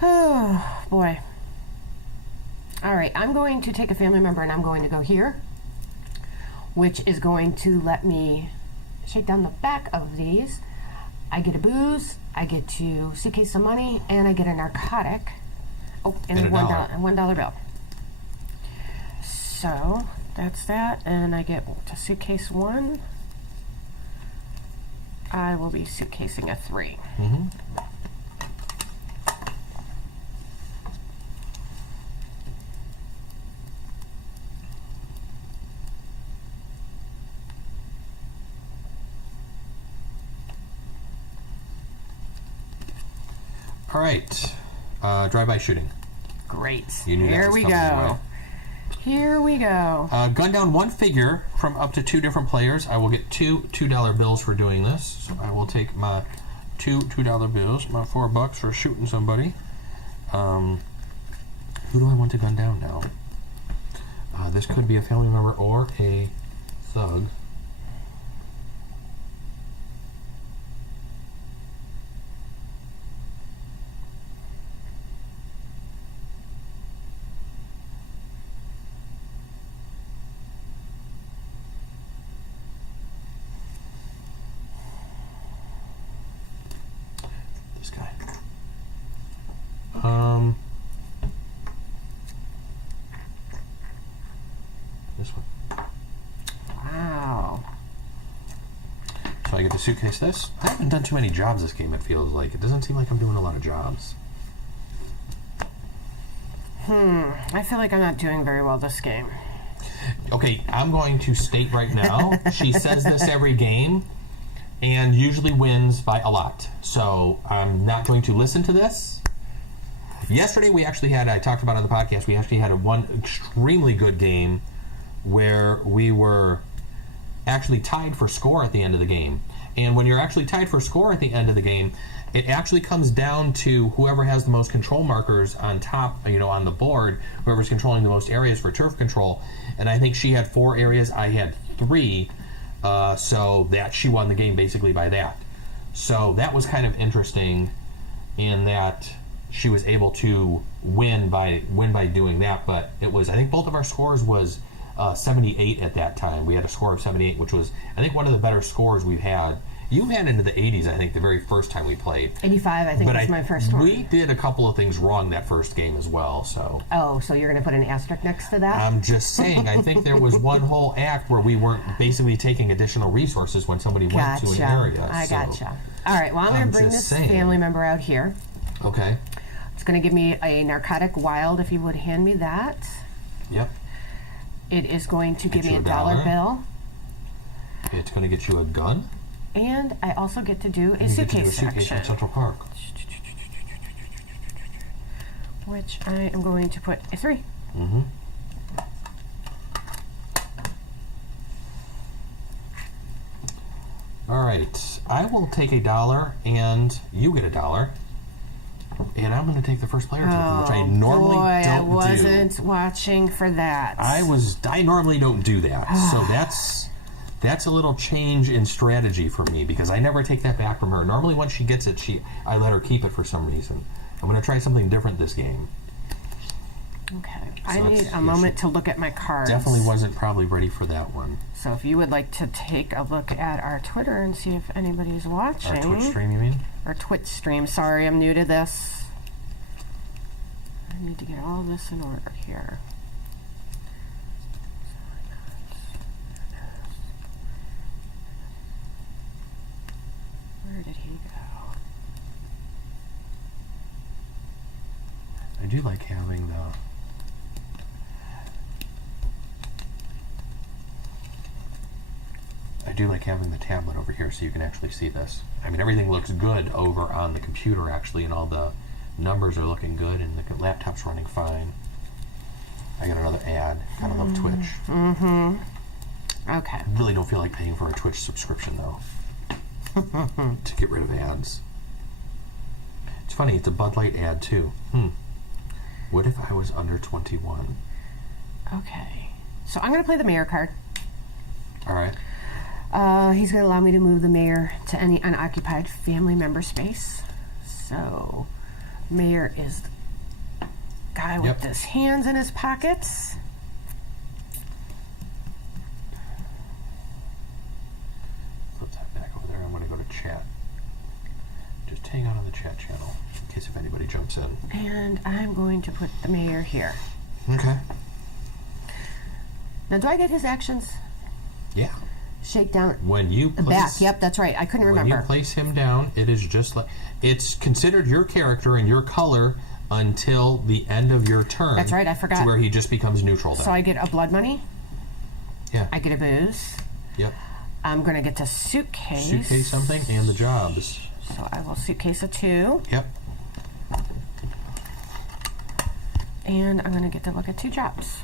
Oh, boy. All right, I'm going to take a family member and I'm going to go here, which is going to let me shake down the back of these. I get a booze, I get to suitcase some money, and I get a narcotic. Oh, and a $1 bill. So that's that, and I get to suitcase 1. I will be suitcasing a 3. Mm-hmm. All right, drive-by shooting. Great. Here we go. Here we go. Gun down 1 figure from up to 2 different players. I will get 2 $2 bills for doing this. So I will take my 2 $2 bills, my $4 for shooting somebody. Who do I want to gun down now? This could be a family member or a thug. This guy. This one. Wow. So I get to suitcase this. I haven't done too many jobs this game, it feels like. It doesn't seem like I'm doing a lot of jobs. I feel like I'm not doing very well this game. Okay, I'm going to state right now, she says this every game and usually wins by a lot. So I'm not going to listen to this. Yesterday we actually had, I talked about it on the podcast, we actually had one extremely good game where we were actually tied for score at the end of the game. And when you're actually tied for score at the end of the game, it actually comes down to whoever has the most control markers on top, on the board, whoever's controlling the most areas for turf control. And I think she had 4 areas, I had 3, so that she won the game basically by that. So that was kind of interesting in that she was able to win by doing that. But it was, I think both of our scores was 78 at that time. We had a score of 78, which was, I think, one of the better scores we've had. You had into the 80s, I think, the very first time we played. 85, I think, was my first one. We did a couple of things wrong that first game as well, so... Oh, so you're going to put an asterisk next to that? I'm just saying, I think there was one whole act where we weren't basically taking additional resources when somebody went to an area. I gotcha. All right, well, I'm going to bring this family member out here. Okay. It's going to give me a narcotic wild, if you would hand me that. Yep. It is going to give me a $1 bill. It's going to get you a gun. And I also get to do a suitcase section. At Central Park. Which I am going to put a 3. Mm-hmm. All right. I will take $1 and you get $1. And I'm going to take the first player token, which I normally don't do. I wasn't watching for that. I normally don't do that. So that's a little change in strategy for me because I never take that back from her. Normally once she gets it, I let her keep it for some reason. I'm going to try something different this game. Okay. I need a moment to look at my cards. Definitely wasn't probably ready for that one. So if you would like to take a look at our Twitter and see if anybody's watching. Our Twitch stream, you mean? Our Twitch stream. Sorry, I'm new to this. I need to get all this in order here. Where did he go? I do like having the... tablet over here so you can actually see this. I mean, everything looks good over on the computer actually, and all the numbers are looking good, and the laptop's running fine. I got another ad. Gotta love Twitch. Mm-hmm. Okay. Really don't feel like paying for a Twitch subscription though. to get rid of ads. It's funny, it's a Bud Light ad too. What if I was under 21? Okay. So I'm going to play the mayor card. All right. He's going to allow me to move the mayor to any unoccupied family member space. So, mayor is the guy with his hands in his pockets. Flip that back over there. I'm going to go to chat. Just hang on the chat channel in case if anybody jumps in. And I'm going to put the mayor here. Okay. Now, do I get his actions? Yeah. Shake down. When you the back. Yep, that's right. I couldn't remember. When you place him down, it is just like it's considered your character and your color until the end of your turn. That's right. I forgot. To where he just becomes neutral. Then. So I get a blood money. Yeah. I get a booze. Yep. I'm going to get to suitcase. Suitcase something and the jobs. So I will suitcase a 2. Yep. And I'm going to get to look at 2 jobs.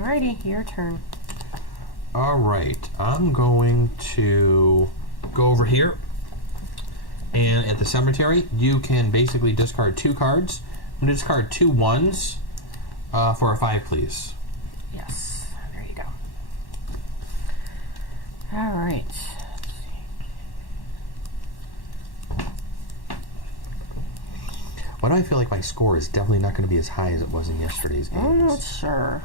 Alrighty, your turn. All right, I'm going to go over here, and at the cemetery, you can basically discard 2 cards. I'm going to discard 2 1s for a 5, please. Yes, there you go. All right. Why do I feel like my score is definitely not going to be as high as it was in yesterday's games? I'm not sure.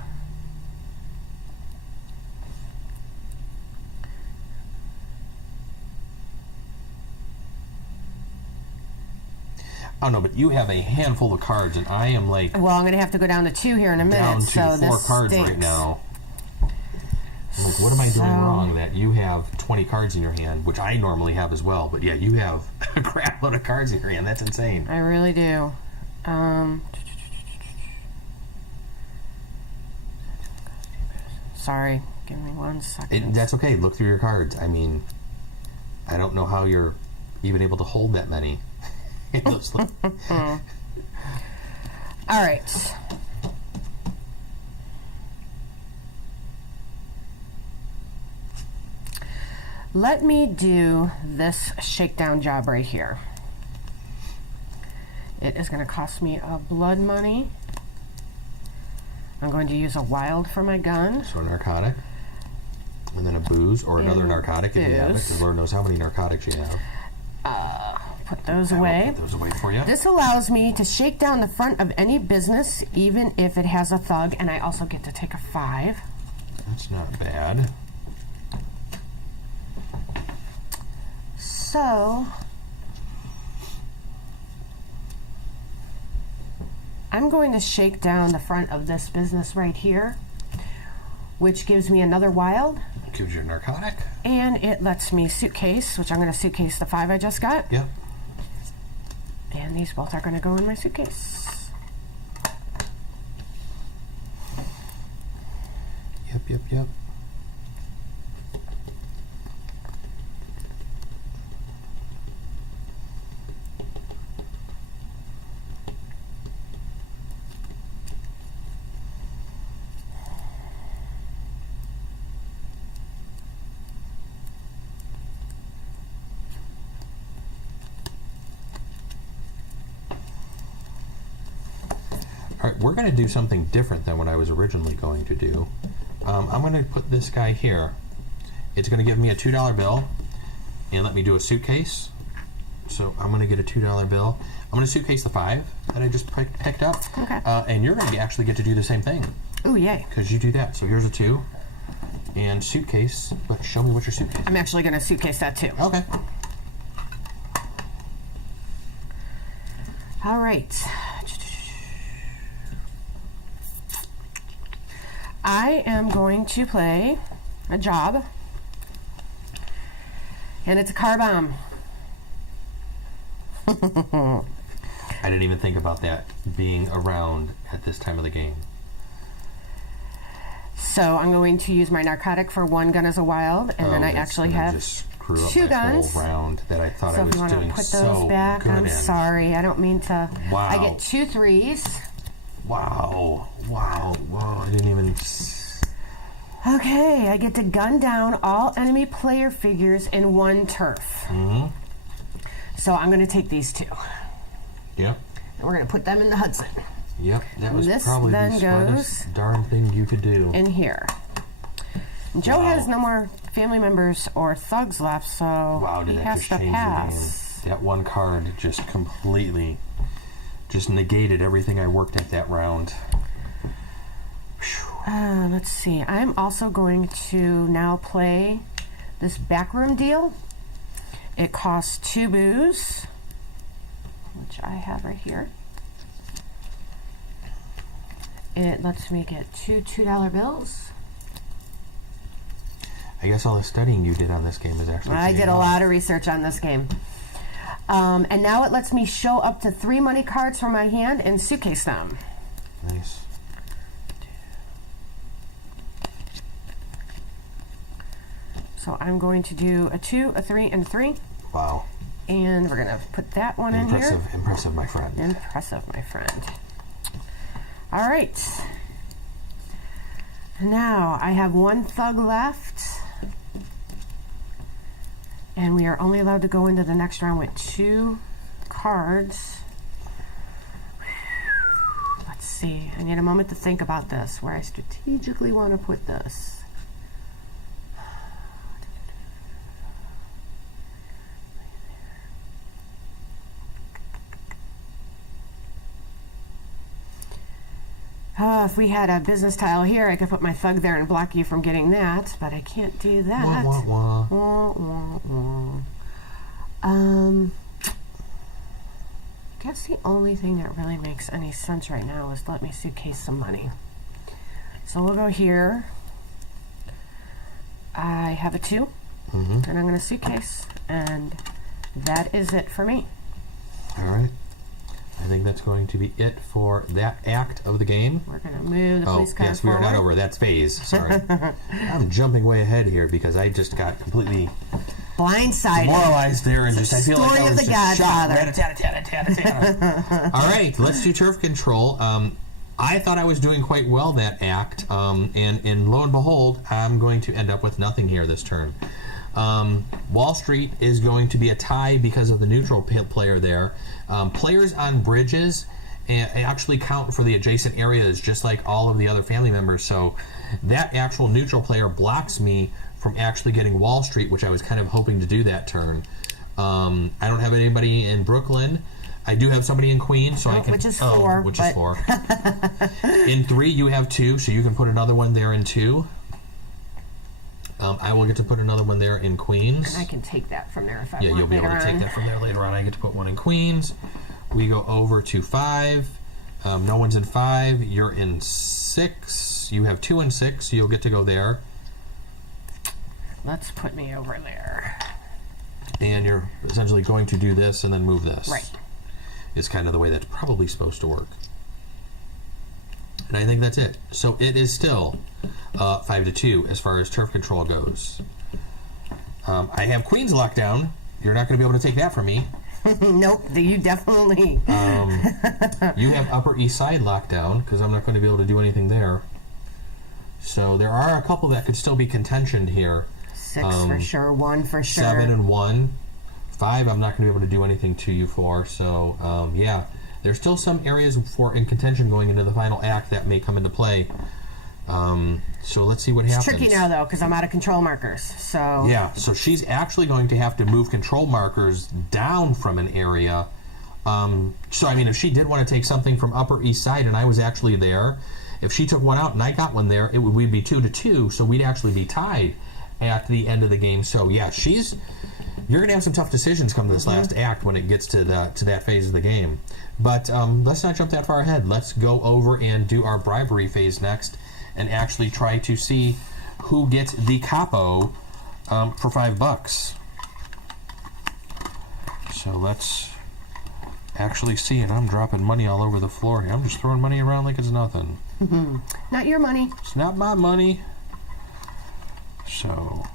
I don't know, but you have a handful of cards, and I am like... Well, I'm going to have to go down to 2 here in a minute. Down to so 4 cards stinks. right now. I'm like, what am I doing wrong that you have 20 cards in your hand, which I normally have as well, but yeah, you have a crap load of cards in your hand. That's insane. I really do. Sorry, give me 1 second. That's okay. Look through your cards. I mean, I don't know how you're even able to hold that many. It looks like... All right. Let me do this shakedown job right here. It is going to cost me a blood money. I'm going to use a wild for my gun. So a narcotic. And then a booze or another narcotic if you have it. Because Lord knows how many narcotics you have. Put those away. Put those away for you. This allows me to shake down the front of any business, even if it has a thug, and I also get to take a 5. That's not bad. So, I'm going to shake down the front of this business right here, which gives me another wild. It gives you a narcotic. And it lets me suitcase, which I'm going to suitcase the 5 I just got. Yep. And these both are going to go in my suitcase. Yep. All right, we're going to do something different than what I was originally going to do. I'm going to put this guy here. It's going to give me a $2 bill and let me do a suitcase. So I'm going to get a $2 bill. I'm going to suitcase the 5 that I just picked up. Okay. And you're going to actually get to do the same thing. Ooh, yay. Because you do that. So here's a 2 and suitcase. But show me what your suitcase is. I'm actually going to suitcase that too. Okay. All right. I am going to play a job, and it's a car bomb. I didn't even think about that being around at this time of the game. So I'm going to use my narcotic for 1 gun as a wild, and then I actually have... Just screw up 2 my guns. whole round that I thought I So was if you want doing to put so those back, good I'm in. sorry. I don't mean to. Wow. I get 2 3s. Wow. Wow. Wow. I didn't even... Okay, I get to gun down all enemy player figures in 1 turf. Mm-hmm. So I'm going to take these 2. Yep. And we're going to put them in the Hudson. Yep. That was This probably then the smartest darn thing you could do. In here. And Joe Wow. has no more family members or thugs left, so Wow, he did that has just to change pass. the game? That one card just completely just negated everything I worked at that round. Let's see. I'm also going to now play this backroom deal. It costs 2 booze, which I have right here. It lets me get 2 $2 bills. I guess all the studying you did on this game is actually... I did a lot of research on this game. And now it lets me show up to 3 money cards from my hand and suitcase them. Nice. So I'm going to do a 2, a 3, and a 3. Wow. And we're going to put that one in here. Impressive, my friend. Impressive, my friend. All right. Now I have 1 thug left. And we are only allowed to go into the next round with 2 cards. Let's see. I need a moment to think about this, where I strategically want to put this. If we had a business tile here, I could put my thug there and block you from getting that, but I can't do that. Wah, wah, wah. Wah, wah, wah. I guess the only thing that really makes any sense right now is let me suitcase some money. So we'll go here. I have a 2, and I'm going to suitcase, and that is it for me. All right. I think that's going to be it for that act of the game. We're going to move the police car yes, we are not over. That's phase. Sorry. I'm jumping way ahead here because I just got completely blindsided. Demoralized there and just I feel like I was Story of the just shot. Godfather. Rat-a-tat-a-tat-a-tat-a. All right, let's do turf control. I thought I was doing quite well that act, and lo and behold, I'm going to end up with nothing here this turn. Wall Street is going to be a tie because of the neutral player there. Players on bridges actually count for the adjacent areas just like all of the other family members, so that actual neutral player blocks me from actually getting Wall Street, which I was kind of hoping to do that turn. I don't have anybody in Brooklyn. I do have somebody in Queens, so I can... Which is 4. Which is 4. In 3, you have 2, so you can put another one there in 2. I will get to put another one there in Queens. And I can take that from there if I Yeah, want you'll be able to take that from there later on. I get to put one in Queens. We go over to 5. No one's in 5. You're in 6. You have 2 and 6, so you'll get to go there. Let's put me over there. And you're essentially going to do this and then move this. Right. It's kind of the way that's probably supposed to work. And I think that's it. So it is still 5-2 as far as turf control goes. I have Queens locked down. You're not going to be able to take that from me. Nope, you definitely. You have Upper East Side locked down because I'm not going to be able to do anything there. So there are a couple that could still be contentioned here. 6 for sure, 1 for sure. 7 and 1. 5 I'm not going to be able to do anything to you for. So yeah, there's still some areas in contention going into the final act that may come into play. So let's see what happens. It's tricky now though because I'm out of control markers. So yeah, so she's actually going to have to move control markers down from an area. So I mean, if she did want to take something from Upper East Side and I was actually there, if she took one out and I got one there, we'd be 2-2, so we'd actually be tied at the end of the game. So yeah, you're going to have some tough decisions come to this last act when it gets to that phase of the game. But let's not jump that far ahead. Let's go over and do our bribery phase next and actually try to see who gets the capo for $5. So let's actually see, and I'm dropping money all over the floor here. I'm just throwing money around like it's nothing. Not your money. It's not my money. So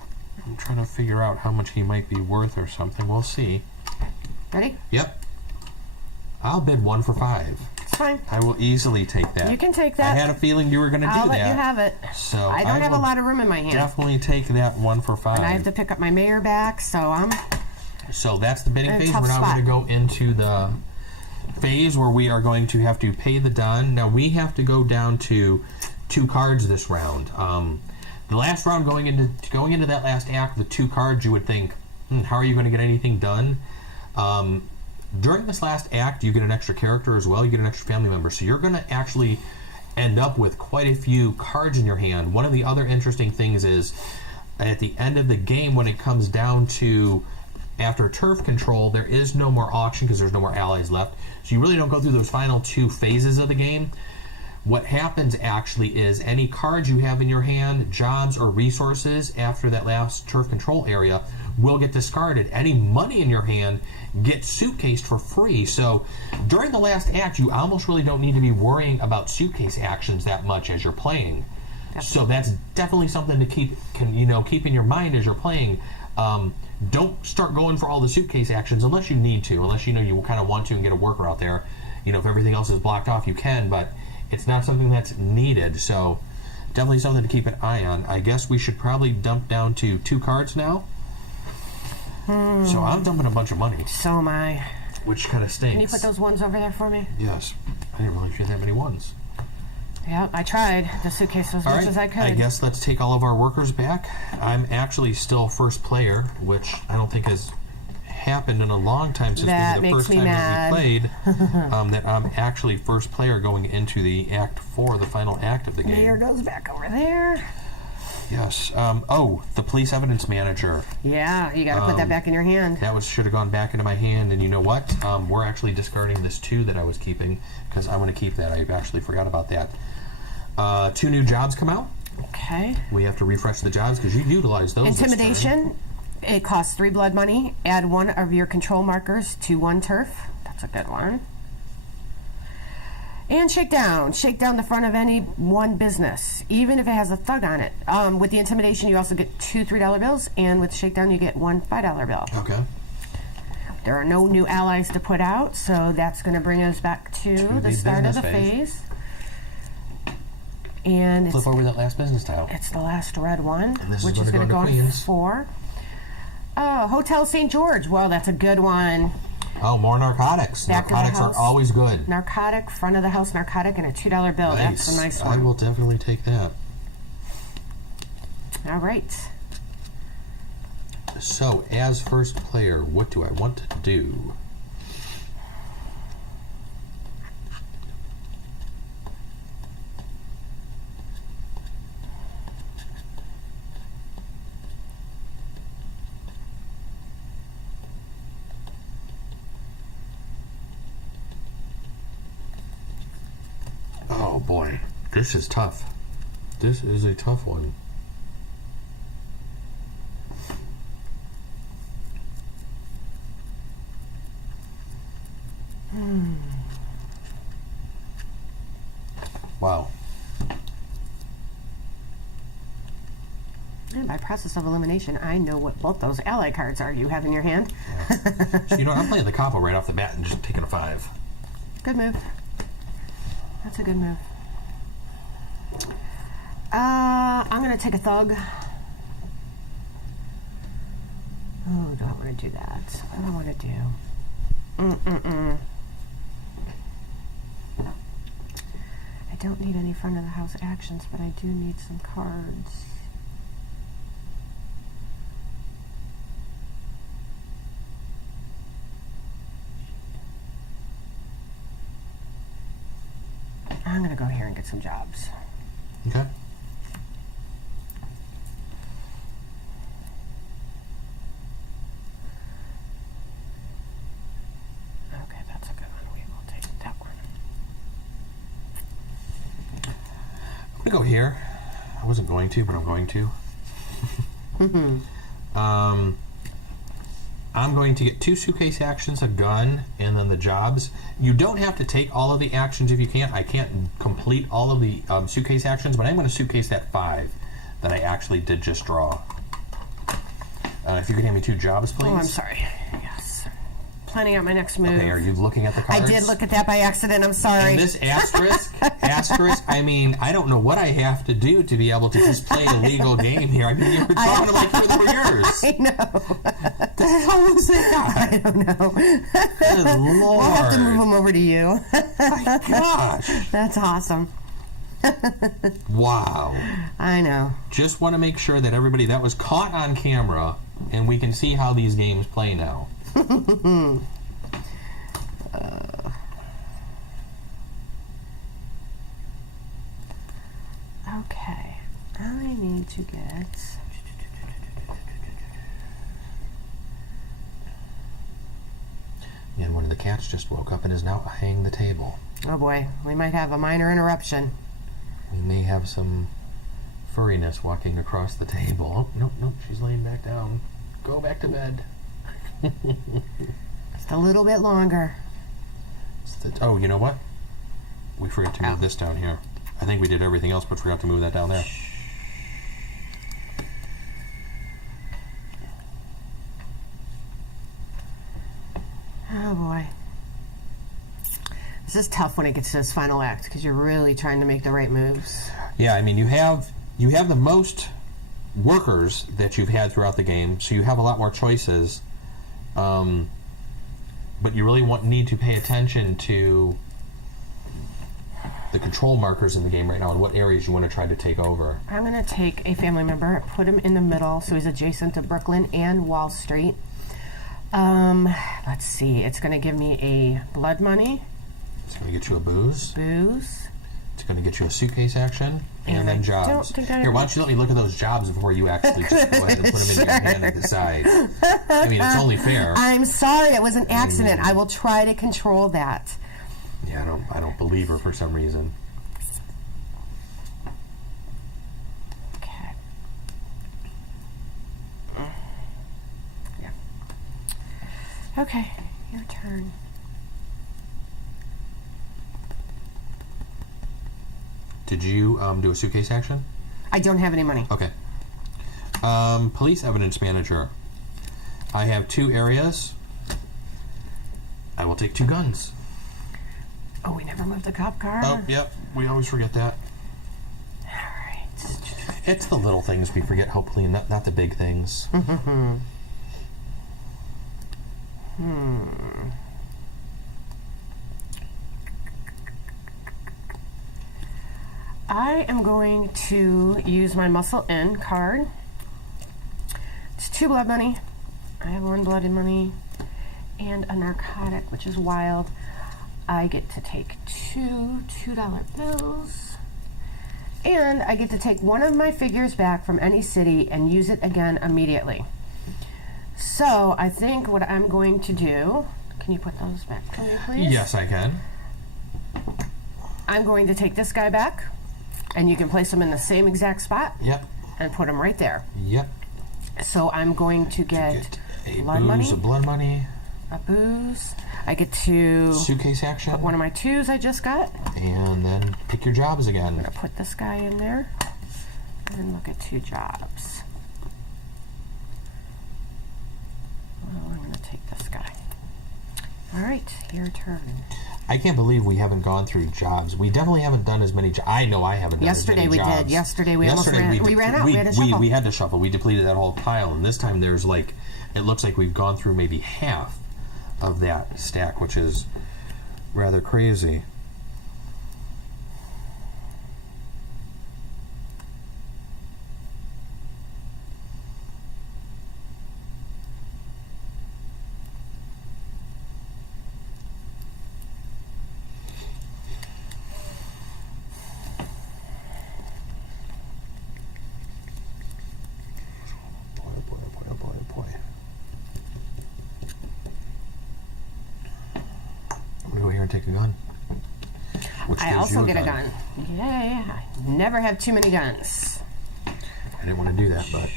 I'm trying to figure out how much he might be worth or something. We'll see. Ready? Yep. I'll bid 1 for 5. It's fine. I will easily take that. You can take that. I had a feeling you were going to do that. I'll let you have it. So I don't have a lot of room in my hand. Definitely take that 1 for 5. And I have to pick up my mayor back, so I'm... So that's the bidding in a phase. tough We're now spot. going to go into the phase where we are going to have to pay the Don. Now we have to go down to 2 cards this round. The last round, going into that last act, the 2 cards, you would think, how are you going to get anything done? During this last act, you get an extra character as well. You get an extra family member. So you're going to actually end up with quite a few cards in your hand. One of the other interesting things is at the end of the game, when it comes down to after turf control, there is no more auction because there's no more allies left. So you really don't go through those final 2 phases of the game. What happens actually is any cards you have in your hand, jobs or resources after that last turf control area will get discarded. Any money in your hand gets suitcased for free. So during the last act, you almost really don't need to be worrying about suitcase actions that much as you're playing. So that's definitely something to keep in your mind as you're playing. Don't start going for all the suitcase actions unless you need to, unless you kind of want to and get a worker out there. If everything else is blocked off, you can, but it's not something that's needed. So definitely something to keep an eye on. I guess we should probably dump down to 2 cards now. So I'm dumping a bunch of money. So am I. Which kind of stinks. Can you put those ones over there for me? Yes. I didn't realize you had that many ones. Yep, I tried to suitcase as much as I could. I guess let's take all of our workers back. I'm actually still first player, which I don't think has happened in a long time since this is the first time that we played. That I'm actually first player going into the Act 4, the final act of the game. Mayor goes back over there. Yes. The police evidence manager. Yeah, you got to put that back in your hand. That should have gone back into my hand, and you know what? We're actually discarding this 2 that I was keeping because I want to keep that. I actually forgot about that. 2 new jobs come out. Okay. We have to refresh the jobs because you utilize those. Intimidation. It costs 3 blood money. Add 1 of your control markers to 1 turf. That's a good one. And shakedown. Shake down the front of any one business, even if it has a thug on it. With the intimidation, you also get 2 $3 bills, and with shakedown, you get 1 $5 bill. Okay. There are no new allies to put out, so that's going to bring us back to the start of the phase. And flip over that last business tile. It's the last red one, which is is going to go on 4. Hotel St. George. Well, that's a good one. Oh, more narcotics. Narcotics are always good. Narcotic, front of the house narcotic, and a $2 bill. Nice. That's a nice one. I will definitely take that. All right. So, as first player, what do I want to do? Oh boy, this is tough. This is a tough one. Wow. And by process of elimination, I know what both those ally cards are you have in your hand. Yeah. So, I'm playing the capo right off the bat and just taking a 5. Good move. That's a good move. I'm going to take a thug. Oh, do I want to do that? What do I want to do? I don't need any front of the house actions, but I do need some cards. I'm going to go here and get some jobs. Okay. Okay, that's a good one. We will take that one. I'm going to go here. I wasn't going to, but I'm going to. I'm going to get 2 suitcase actions, a gun, and then the jobs. You don't have to take all of the actions if you can't. I can't complete all of the suitcase actions, but I'm going to suitcase that 5 that I actually did just draw. If you could hand me 2 jobs, please. Oh, I'm sorry. Yes. Planning out my next move. Okay, are you looking at the cards? I did look at that by accident. I'm sorry. And this asterisk, I mean, I don't know what I have to do to be able to just play a legal game here. I mean, you were talking to like they were yours. I know. The hell was that? I don't know. Good Lord. I'll have to move them over to you. My gosh. That's awesome. Wow. I know. Just want to make sure that everybody, that was caught on camera, and we can see how these games play now. Okay. I need to get... And one of the cats just woke up and is now eyeing the table. Oh boy, we might have a minor interruption. We may have some furriness walking across the table. Oh, nope, she's laying back down. Go back to bed. Just a little bit longer. Oh, you know what? We forgot to move this down here. I think we did everything else but forgot to move that down there. Oh boy. This is tough when it gets to this final act because you're really trying to make the right moves. Yeah, I mean, you have the most workers that you've had throughout the game, so you have a lot more choices. But you really need to pay attention to the control markers in the game right now and what areas you want to try to take over. I'm going to take a family member, put him in the middle so he's adjacent to Brooklyn and Wall Street. Let's see. It's going to give me a blood money. It's going to get you a booze. It's going to get you a suitcase action. And then jobs. Here, why don't you let me look at those jobs before you actually just go ahead and put them in your hand and decide. I mean, it's only fair. I'm sorry. It was an accident. I will try to control that. Yeah, I don't believe her for some reason. Okay. Yeah. Okay, your turn. Did you do a suitcase action? I don't have any money. Okay. Police evidence manager. I have 2 areas. I will take 2 guns. Oh, we never moved the cop car? Oh, yep. We always forget that. All right. It's the little things we forget, hopefully, not the big things. I am going to use my muscle in card. It's 2 blood money. I have 1 blood money and a narcotic, which is wild. I get to take 2 $2 bills. And I get to take one of my figures back from any city and use it again immediately. So I think what I'm going to do, can you put those back for me, please? Yes, I can. I'm going to take this guy back, and you can place him in the same exact spot. Yep. And put him right there. Yep. So I'm going to get a blood booze, money, a blood money, a booze. I get to suitcase action, put one of my 2s I just got. And then pick your jobs again. I'm going to put this guy in there and look at 2 jobs. Well, I'm going to take this guy. All right, your turn. I can't believe we haven't gone through jobs. We definitely haven't done as many jobs. I know I haven't done Yesterday as many jobs. we did. Yesterday we almost ran out. We had to shuffle. We had to shuffle. We depleted that whole pile. And this time there's like, it looks like we've gone through maybe half of that stack, which is rather crazy. Go here and take a gun. I also get a gun. Yeah, I never have too many guns. I didn't want to do that, but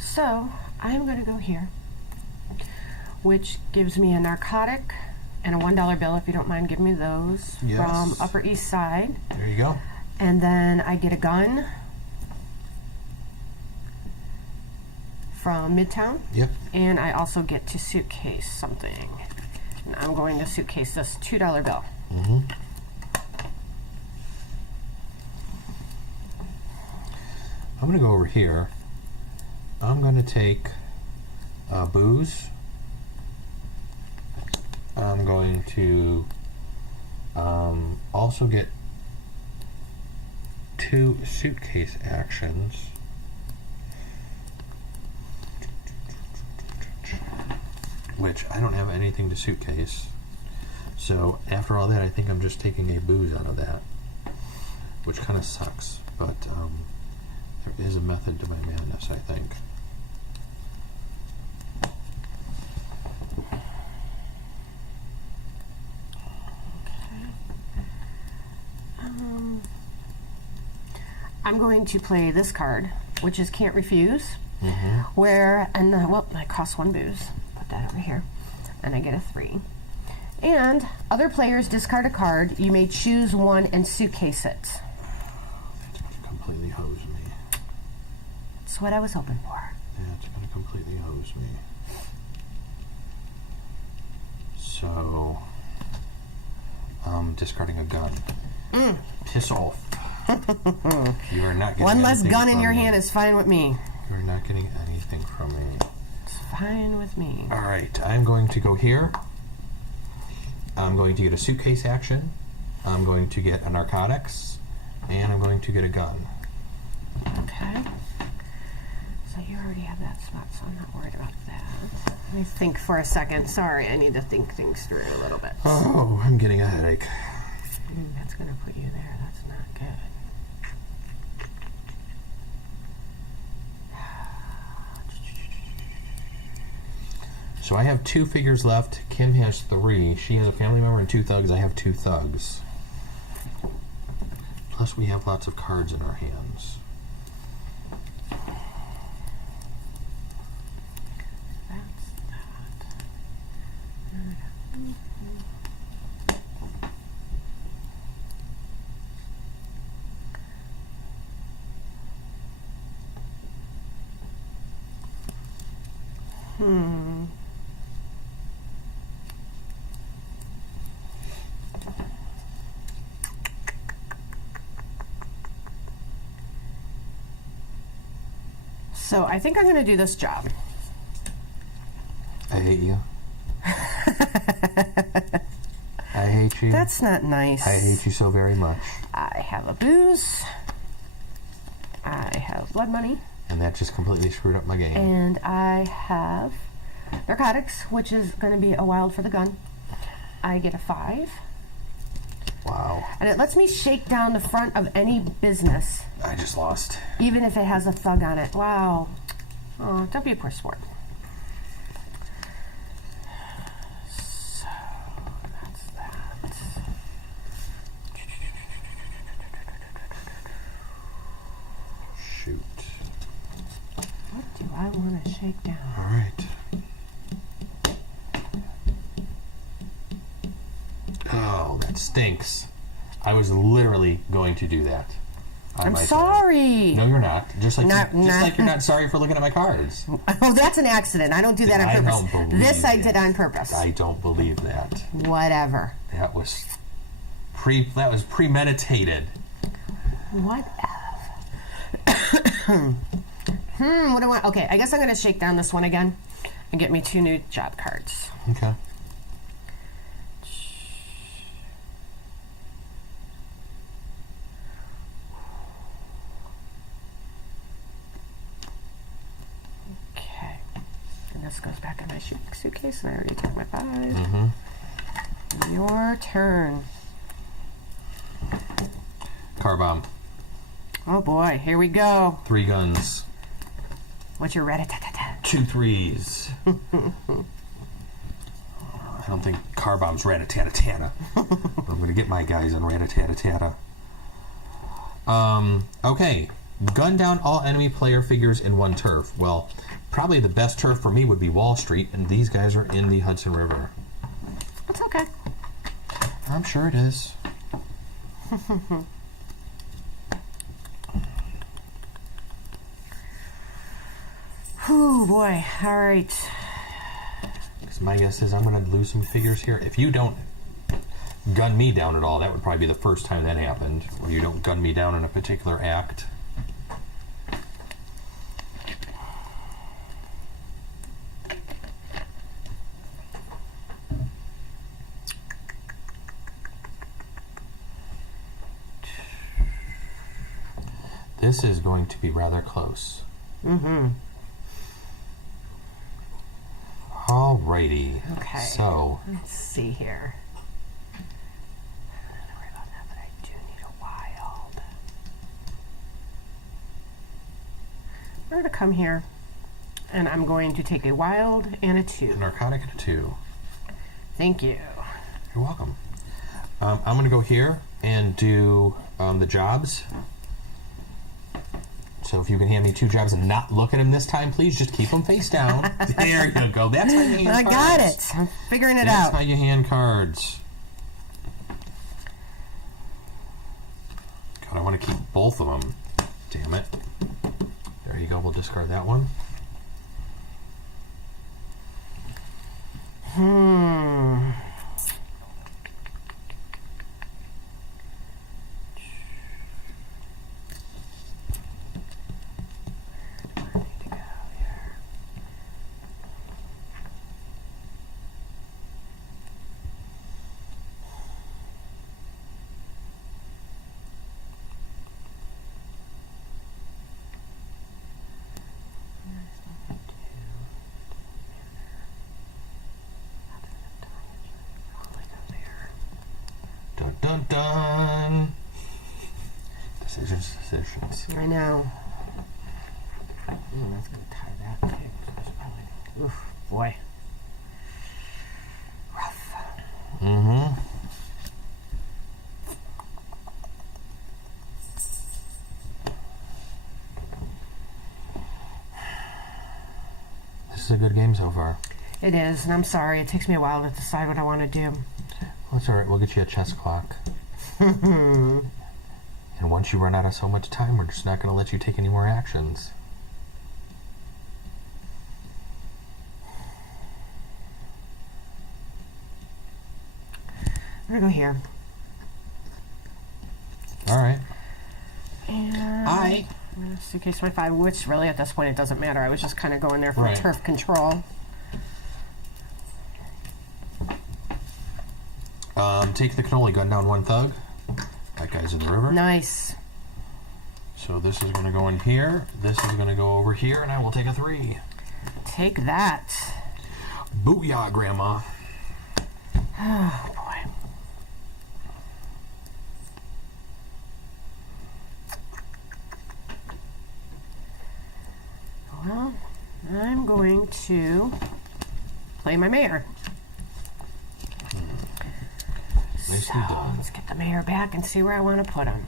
so I'm going to go here, which gives me a narcotic and a $1 bill, if you don't mind giving me those, Yes. from Upper East Side. There you go. And then I get a gun from Midtown. Yep. And I also get to suitcase something. And I'm going to suitcase this $2 bill. Mm-hmm. I'm going to go over here. I'm going to take booze. I'm going to also get 2 suitcase actions. Which I don't have anything to suitcase. So after all that, I think I'm just taking a booze out of that. Which kind of sucks. But there is a method to my madness, I think. I'm going to play this card, which is Can't Refuse, Mm-hmm. where, and well, it costs 1 booze. Put that over here. And I get a 3. And other players discard a card. You may choose one and suitcase it. That's going to completely hose me. That's what I was hoping for. Yeah, it's going to completely hose me. So, I'm discarding a gun. Piss off. You are not getting One less anything gun in from your me. hand is fine with me. You are not getting anything from me. It's fine with me. All right, I'm going to go here. I'm going to get a suitcase action. I'm going to get a narcotics. And I'm going to get a gun. Okay. So you already have that spot, so I'm not worried about that. Let me think for a second. Sorry, I need to think things through a little bit. Oh, I'm getting a headache. That's going to put you there. That's not good. So I have 2 figures left. Kim has 3. She has a family member and 2 thugs. I have 2 thugs. Plus we have lots of cards in our hands. That's that. So I think I'm going to do this job. I hate you. I hate you. That's not nice. I hate you so very much. I have a booze. I have blood money. And that just completely screwed up my game. And I have narcotics, which is going to be a wild for the gun. I get a 5. Wow. And it lets me shake down the front of any business, I just lost. even if it has a thug on it. Wow. Oh, don't be a poor sport. So, that's that. Shoot. What do I want to shake down? All right. Oh, that stinks. I was literally going to do that. I'm sorry. No, you're not. Just like Not- like you're not sorry for looking at my cards. Oh, that's an accident. I don't do that on I purpose. don't believe This I it. did on purpose. I don't believe that. Whatever. That was premeditated. Whatever. What do I want? Okay, I guess I'm going to shake down this one again and get me 2 new job cards. Okay. Okay. And this goes back in my suitcase, and I already took my 5. Mm-hmm. Your turn. Car bomb. Oh boy, here we go. 3 guns. What's your rat-a-tat-tat? 2 3s. I don't think car bomb's rat-a-tat-a-tata. I'm going to get my guys on rat-a-tat-a-tata. Okay. Gun down all enemy player figures in 1 turf. Well, probably the best turf for me would be Wall Street, and these guys are in the Hudson River. It's okay. I'm sure it is. Oh boy. All right. Because my guess is I'm going to lose some figures here. If you don't gun me down at all, that would probably be the first time that happened, where you don't gun me down in a particular act. This is going to be rather close. Mm-hmm. Alrighty. Okay. So let's see here. Don't worry about that, but I do need a wild. We're going to come here, and I'm going to take a wild and a 2. a narcotic and a 2. Thank you. You're welcome. I'm going to go here and do the jobs. So if you can hand me 2 jobs and not look at them this time, please just keep them face down. There you go. That's how you hand cards. I got it. I'm figuring it That's out. how you hand cards. God, I want to keep both of them. Damn it. There you go. We'll discard that one. Dun dun dun. Decisions. I know. That's going to tie that. Okay. Oof, boy. Rough. Mm-hmm. This is a good game so far. It is, and I'm sorry. It takes me a while to decide what I want to do. Well, that's all right. We'll get you a chess clock. And once you run out of so much time, we're just not going to let you take any more actions. I'm going to go here. All right. And suitcase my 5, which really at this point it doesn't matter. I was just kind of going there for Right. turf control. Take the cannoli, gun down 1 thug. That guy's in the river. Nice. So this is going to go in here. This is going to go over here, and I will take a 3. Take that. Booyah, Grandma. Oh, boy. Well, I'm going to play my mayor. Nicely done. Let's get the mayor back and see where I want to put him.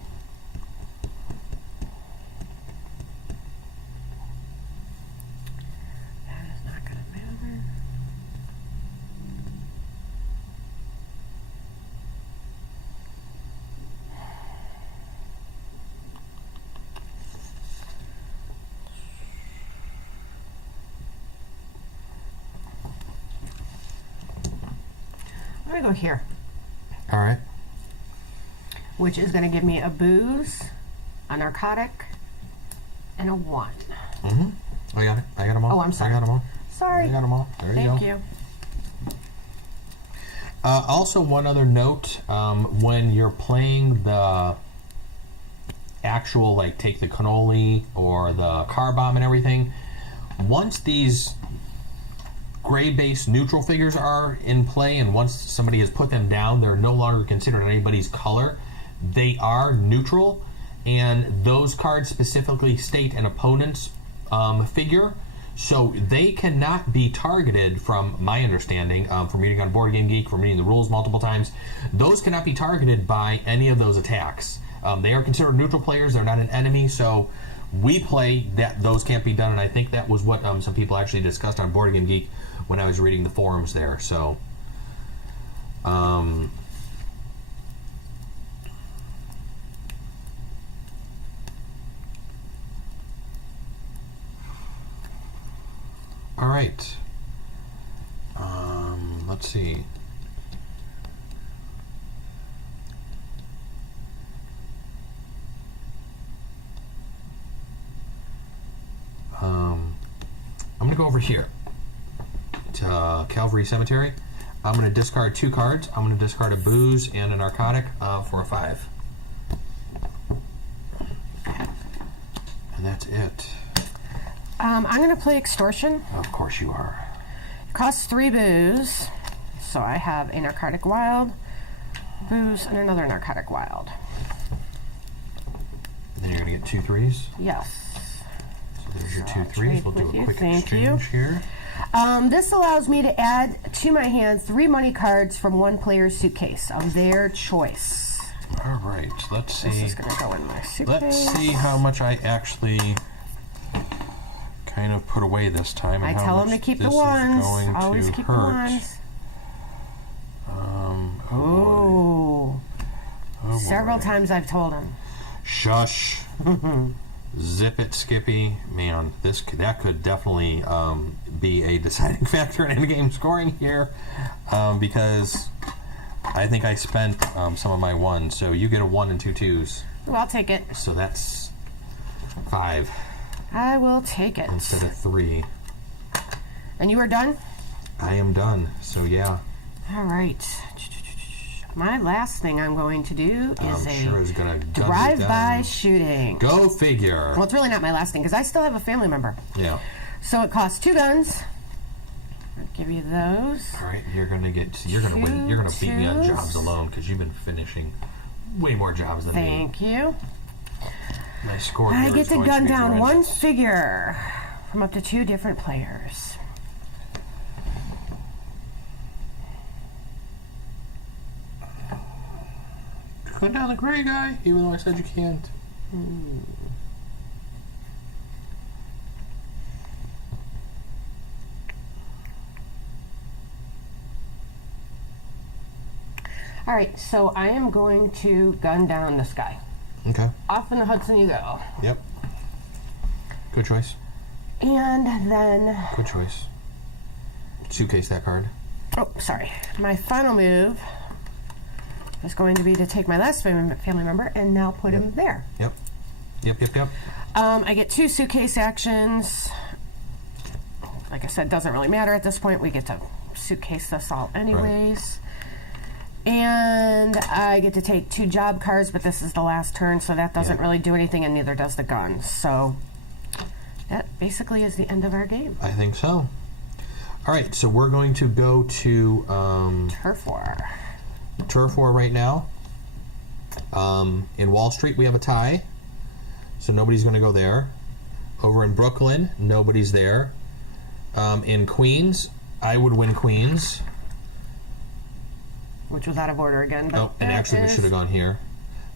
That is not going to matter. I'm going to go here. All right. Which is going to give me a booze, a narcotic, and a 1. Mm-hmm. I got it. I got them all. Oh, I'm sorry. I got them all. Sorry. I got them all. There you Thank go. you. Also, one other note, when you're playing the actual, like, take the cannoli or the car bomb and everything, once these gray-based neutral figures are in play, and once somebody has put them down, they're no longer considered anybody's color. They are neutral, and those cards specifically state an opponent's figure, so they cannot be targeted, from my understanding, from reading on Board Game Geek, from reading the rules multiple times. Those cannot be targeted by any of those attacks. They are considered neutral players. They're not an enemy, so we play that those can't be done, and I think that was what some people actually discussed on Board Game Geek when I was reading the forums there. So All right. Let's see. I'm going to go over here to Calvary Cemetery. I'm going to discard 2 cards. I'm going to discard a booze and a narcotic for a 5. And that's it. I'm going to play extortion. Of course you are. It costs 3 booze. So I have a narcotic wild, booze, and another narcotic wild. And then you're going to get 2 3s. Yes. So there's your 2 3s. trade We'll do with a you. quick Thank exchange here. This allows me to add to my hand 3 money cards from one player's suitcase of their choice. All right, let's see. This is going to go in my suitcase. Let's see how much I actually kind of put away this time. I And how tell them much to keep the this is ones. going Always to keep the hurt. ones. Oh, Oh. boy. Several times I've told him. Shush. Zip it, Skippy. Man, that could definitely be a deciding factor in endgame scoring here, because I think I spent some of my 1s. So you get a 1 and 2 2s. Well, I'll take it. So that's 5 I will take it. instead of 3. And you are done? I am done. So yeah. All right. My last thing I'm going to do is I'm sure it's gonna gun you drive-by down. shooting. Go figure. Well, it's really not my last thing because I still have a family member. Yeah. So it costs 2 guns. I'll give you those. All right, you're gonna win. You're gonna beat me on twos. jobs alone because you've been finishing way more jobs than me. Thank you. My score. I here get is to going gun be down 1 horrendous. figure from up to 2 different players. Gun down the gray guy, even though I said you can't. All right, so I am going to gun down this guy. Okay. Off in the Hudson you go. Yep. Good choice. And then, Good choice. Suitcase that card. oh, sorry. My final move is going to be to take my last family member and now put him there. Yep. Yep. I get 2 suitcase actions. Like I said, doesn't really matter at this point. We get to suitcase this all anyways. And I get to take 2 job cards, but this is the last turn, so that doesn't really do anything, and neither does the gun. So that basically is the end of our game. I think so. All right, so we're going to go to Turf War. Turf War right now. In Wall Street, we have a tie, so nobody's going to go there. Over in Brooklyn, nobody's there. In Queens, I would win Queens. Which was out of order again. But Oh, and that actually we is- should have gone here.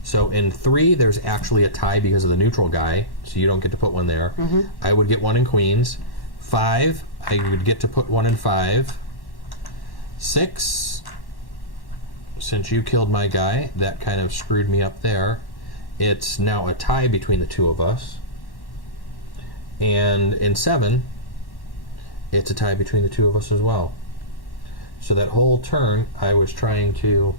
So in 3, there's actually a tie because of the neutral guy, so you don't get to put 1 there. I would get 1 in Queens. 5, I would get to put 1 in 5. 6, since you killed my guy, that kind of screwed me up there. It's now a tie between the 2 of us. And in 7, it's a tie between the 2 of us as well. So that whole turn, I was trying to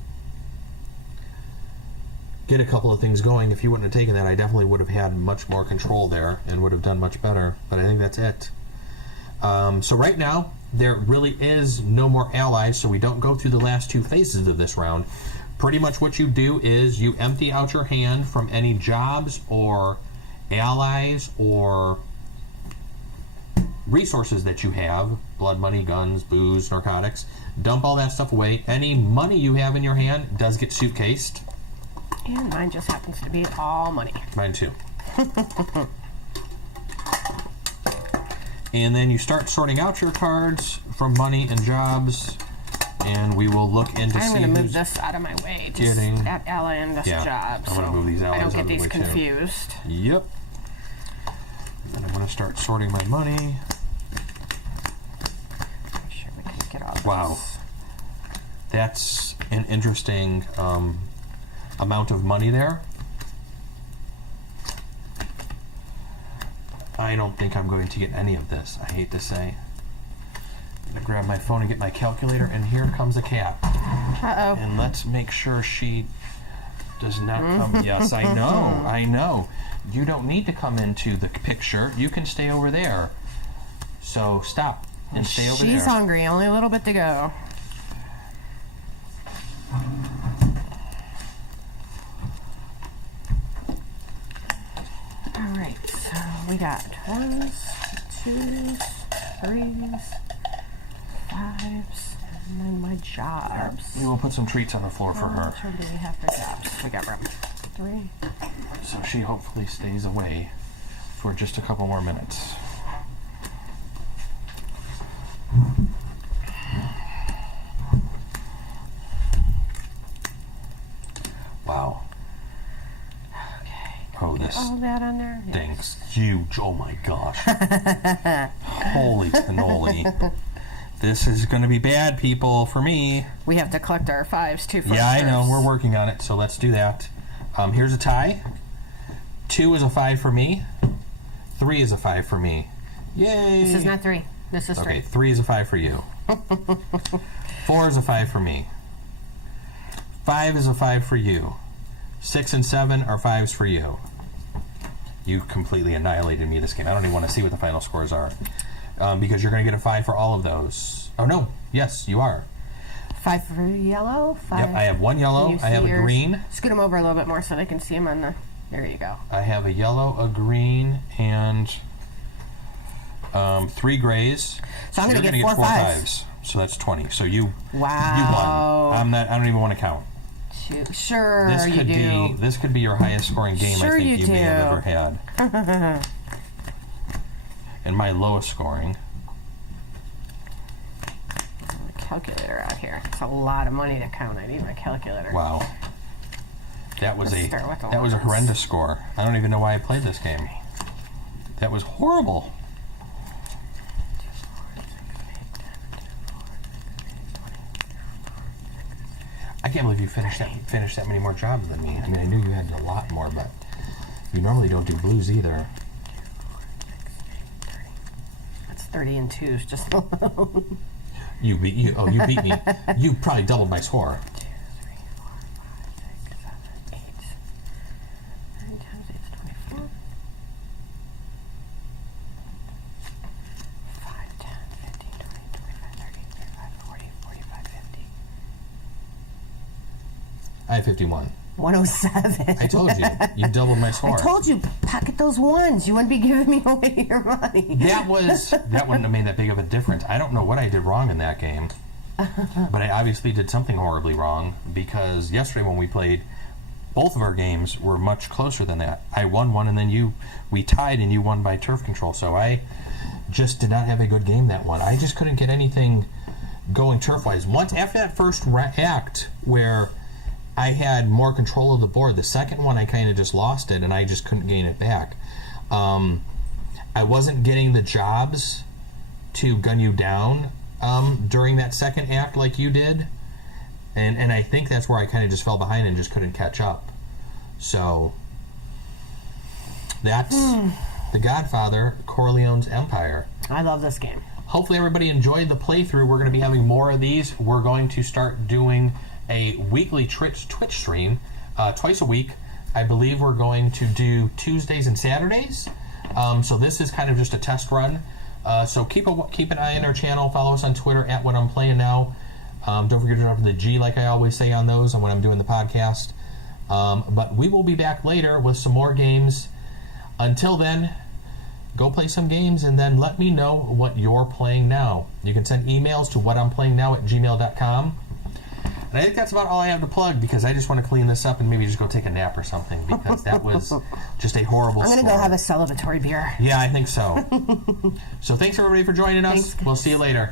get a couple of things going. If you wouldn't have taken that, I definitely would have had much more control there and would have done much better. But I think that's it. So right now, there really is no more allies, so we don't go through the last 2 phases of this round. Pretty much what you do is you empty out your hand from any jobs or allies or resources that you have, blood money, guns, booze, narcotics. Dump all that stuff away. Any money you have in your hand does get suitcased. And mine just happens to be all money. Mine too. And then you start sorting out your cards from money and jobs, and we will look into I'm see going to move who's this out of my way. Just getting- that ally and this Yeah, job. I'm gonna so move these I allies don't out get of the these way, too. confused. Yep. And then I'm going to start sorting my money. Make sure we can get all Wow. this. That's an interesting amount of money there. I don't think I'm going to get any of this, I hate to say. gonna grab my phone and get my calculator, and here comes a cat. Uh-oh. And let's make sure she does not come. Yes, I know. You don't need to come into the picture. You can stay over there. So stop and stay over there. She's hungry. Only a little bit to go. All right, so we got 1s, 2s, 3s, 5s, and then my jobs. We will put some treats on the floor for her. How much do we have for jobs? We got room. 3. So she hopefully stays away for just a couple more minutes. Wow. Okay. Oh, this All that on there? thing's huge. Oh my gosh. Holy cannoli. This is going to be bad, people, for me. We have to collect our 5s too. Yeah, I know. We're working on it, so let's do that. Here's a tie. 2 is a 5 for me. 3 is a 5 for me. Yay! This is not 3. This is 3. Okay, 3 is a 5 for you. 4 is a 5 for me. 5 is a 5 for you. 6 and 7 are 5s for you. You completely annihilated me this game. I don't even want to see what the final scores are. Because you're going to get a 5 for all of those. Oh, no. Yes, you are. 5 for yellow. 5. Yep, I have 1 yellow. I have a green. Scoot them over a little bit more so they can see them on the... There you go. I have a yellow, a green, and 3 grays. So I'm going to get 4 5s. So that's 20. So you won. I don't even want to count. Sure, This could be your highest scoring game sure I think you may have ever had. And my lowest scoring. Calculator out here. It's a lot of money to count. I need my calculator. Wow. That was Let's a horrendous score. I don't even know why I played this game. That was horrible. I can't believe you finished that many more jobs than me. I mean, I knew you had a lot more, but you normally don't do blues either. That's 30 and 2s just alone. You beat me. You probably doubled my score. 2, 3, 4, 5, 6, 7, 8. 9 times 8 is 24. 5, 10, 15, 20, 25, 30, 35, 40, 45, 50. I have 51. 107. I told you. You doubled my score. I told you, pocket those 1s. You wouldn't be giving me away your money. That wouldn't have made that big of a difference. I don't know what I did wrong in that game. But I obviously did something horribly wrong because yesterday when we played, both of our games were much closer than that. I won one and then we tied and you won by turf control. So I just did not have a good game that one. I just couldn't get anything going turf-wise. Once after that first act where I had more control of the board. The second one, I kind of just lost it, and I just couldn't gain it back. I wasn't getting the jobs to gun you down during that second act like you did, and I think that's where I kind of just fell behind and just couldn't catch up. So that's The Godfather, Corleone's Empire. I love this game. Hopefully everybody enjoyed the playthrough. We're going to be having more of these. We're going to start doing a weekly Twitch stream twice a week. I believe we're going to do Tuesdays and Saturdays. So this is kind of just a test run. So keep an eye on our channel. Follow us on Twitter at What I'm Playing Now. Don't forget to drop the G like I always say on those and when I'm doing the podcast. But we will be back later with some more games. Until then, go play some games and then let me know what you're playing now. You can send emails to whatimplayingnow@gmail.com. And I think that's about all I have to plug because I just want to clean this up and maybe just go take a nap or something because that was just a horrible I'm going to go have a celebratory beer. Yeah, I think so. So thanks everybody for joining us. We'll see you later.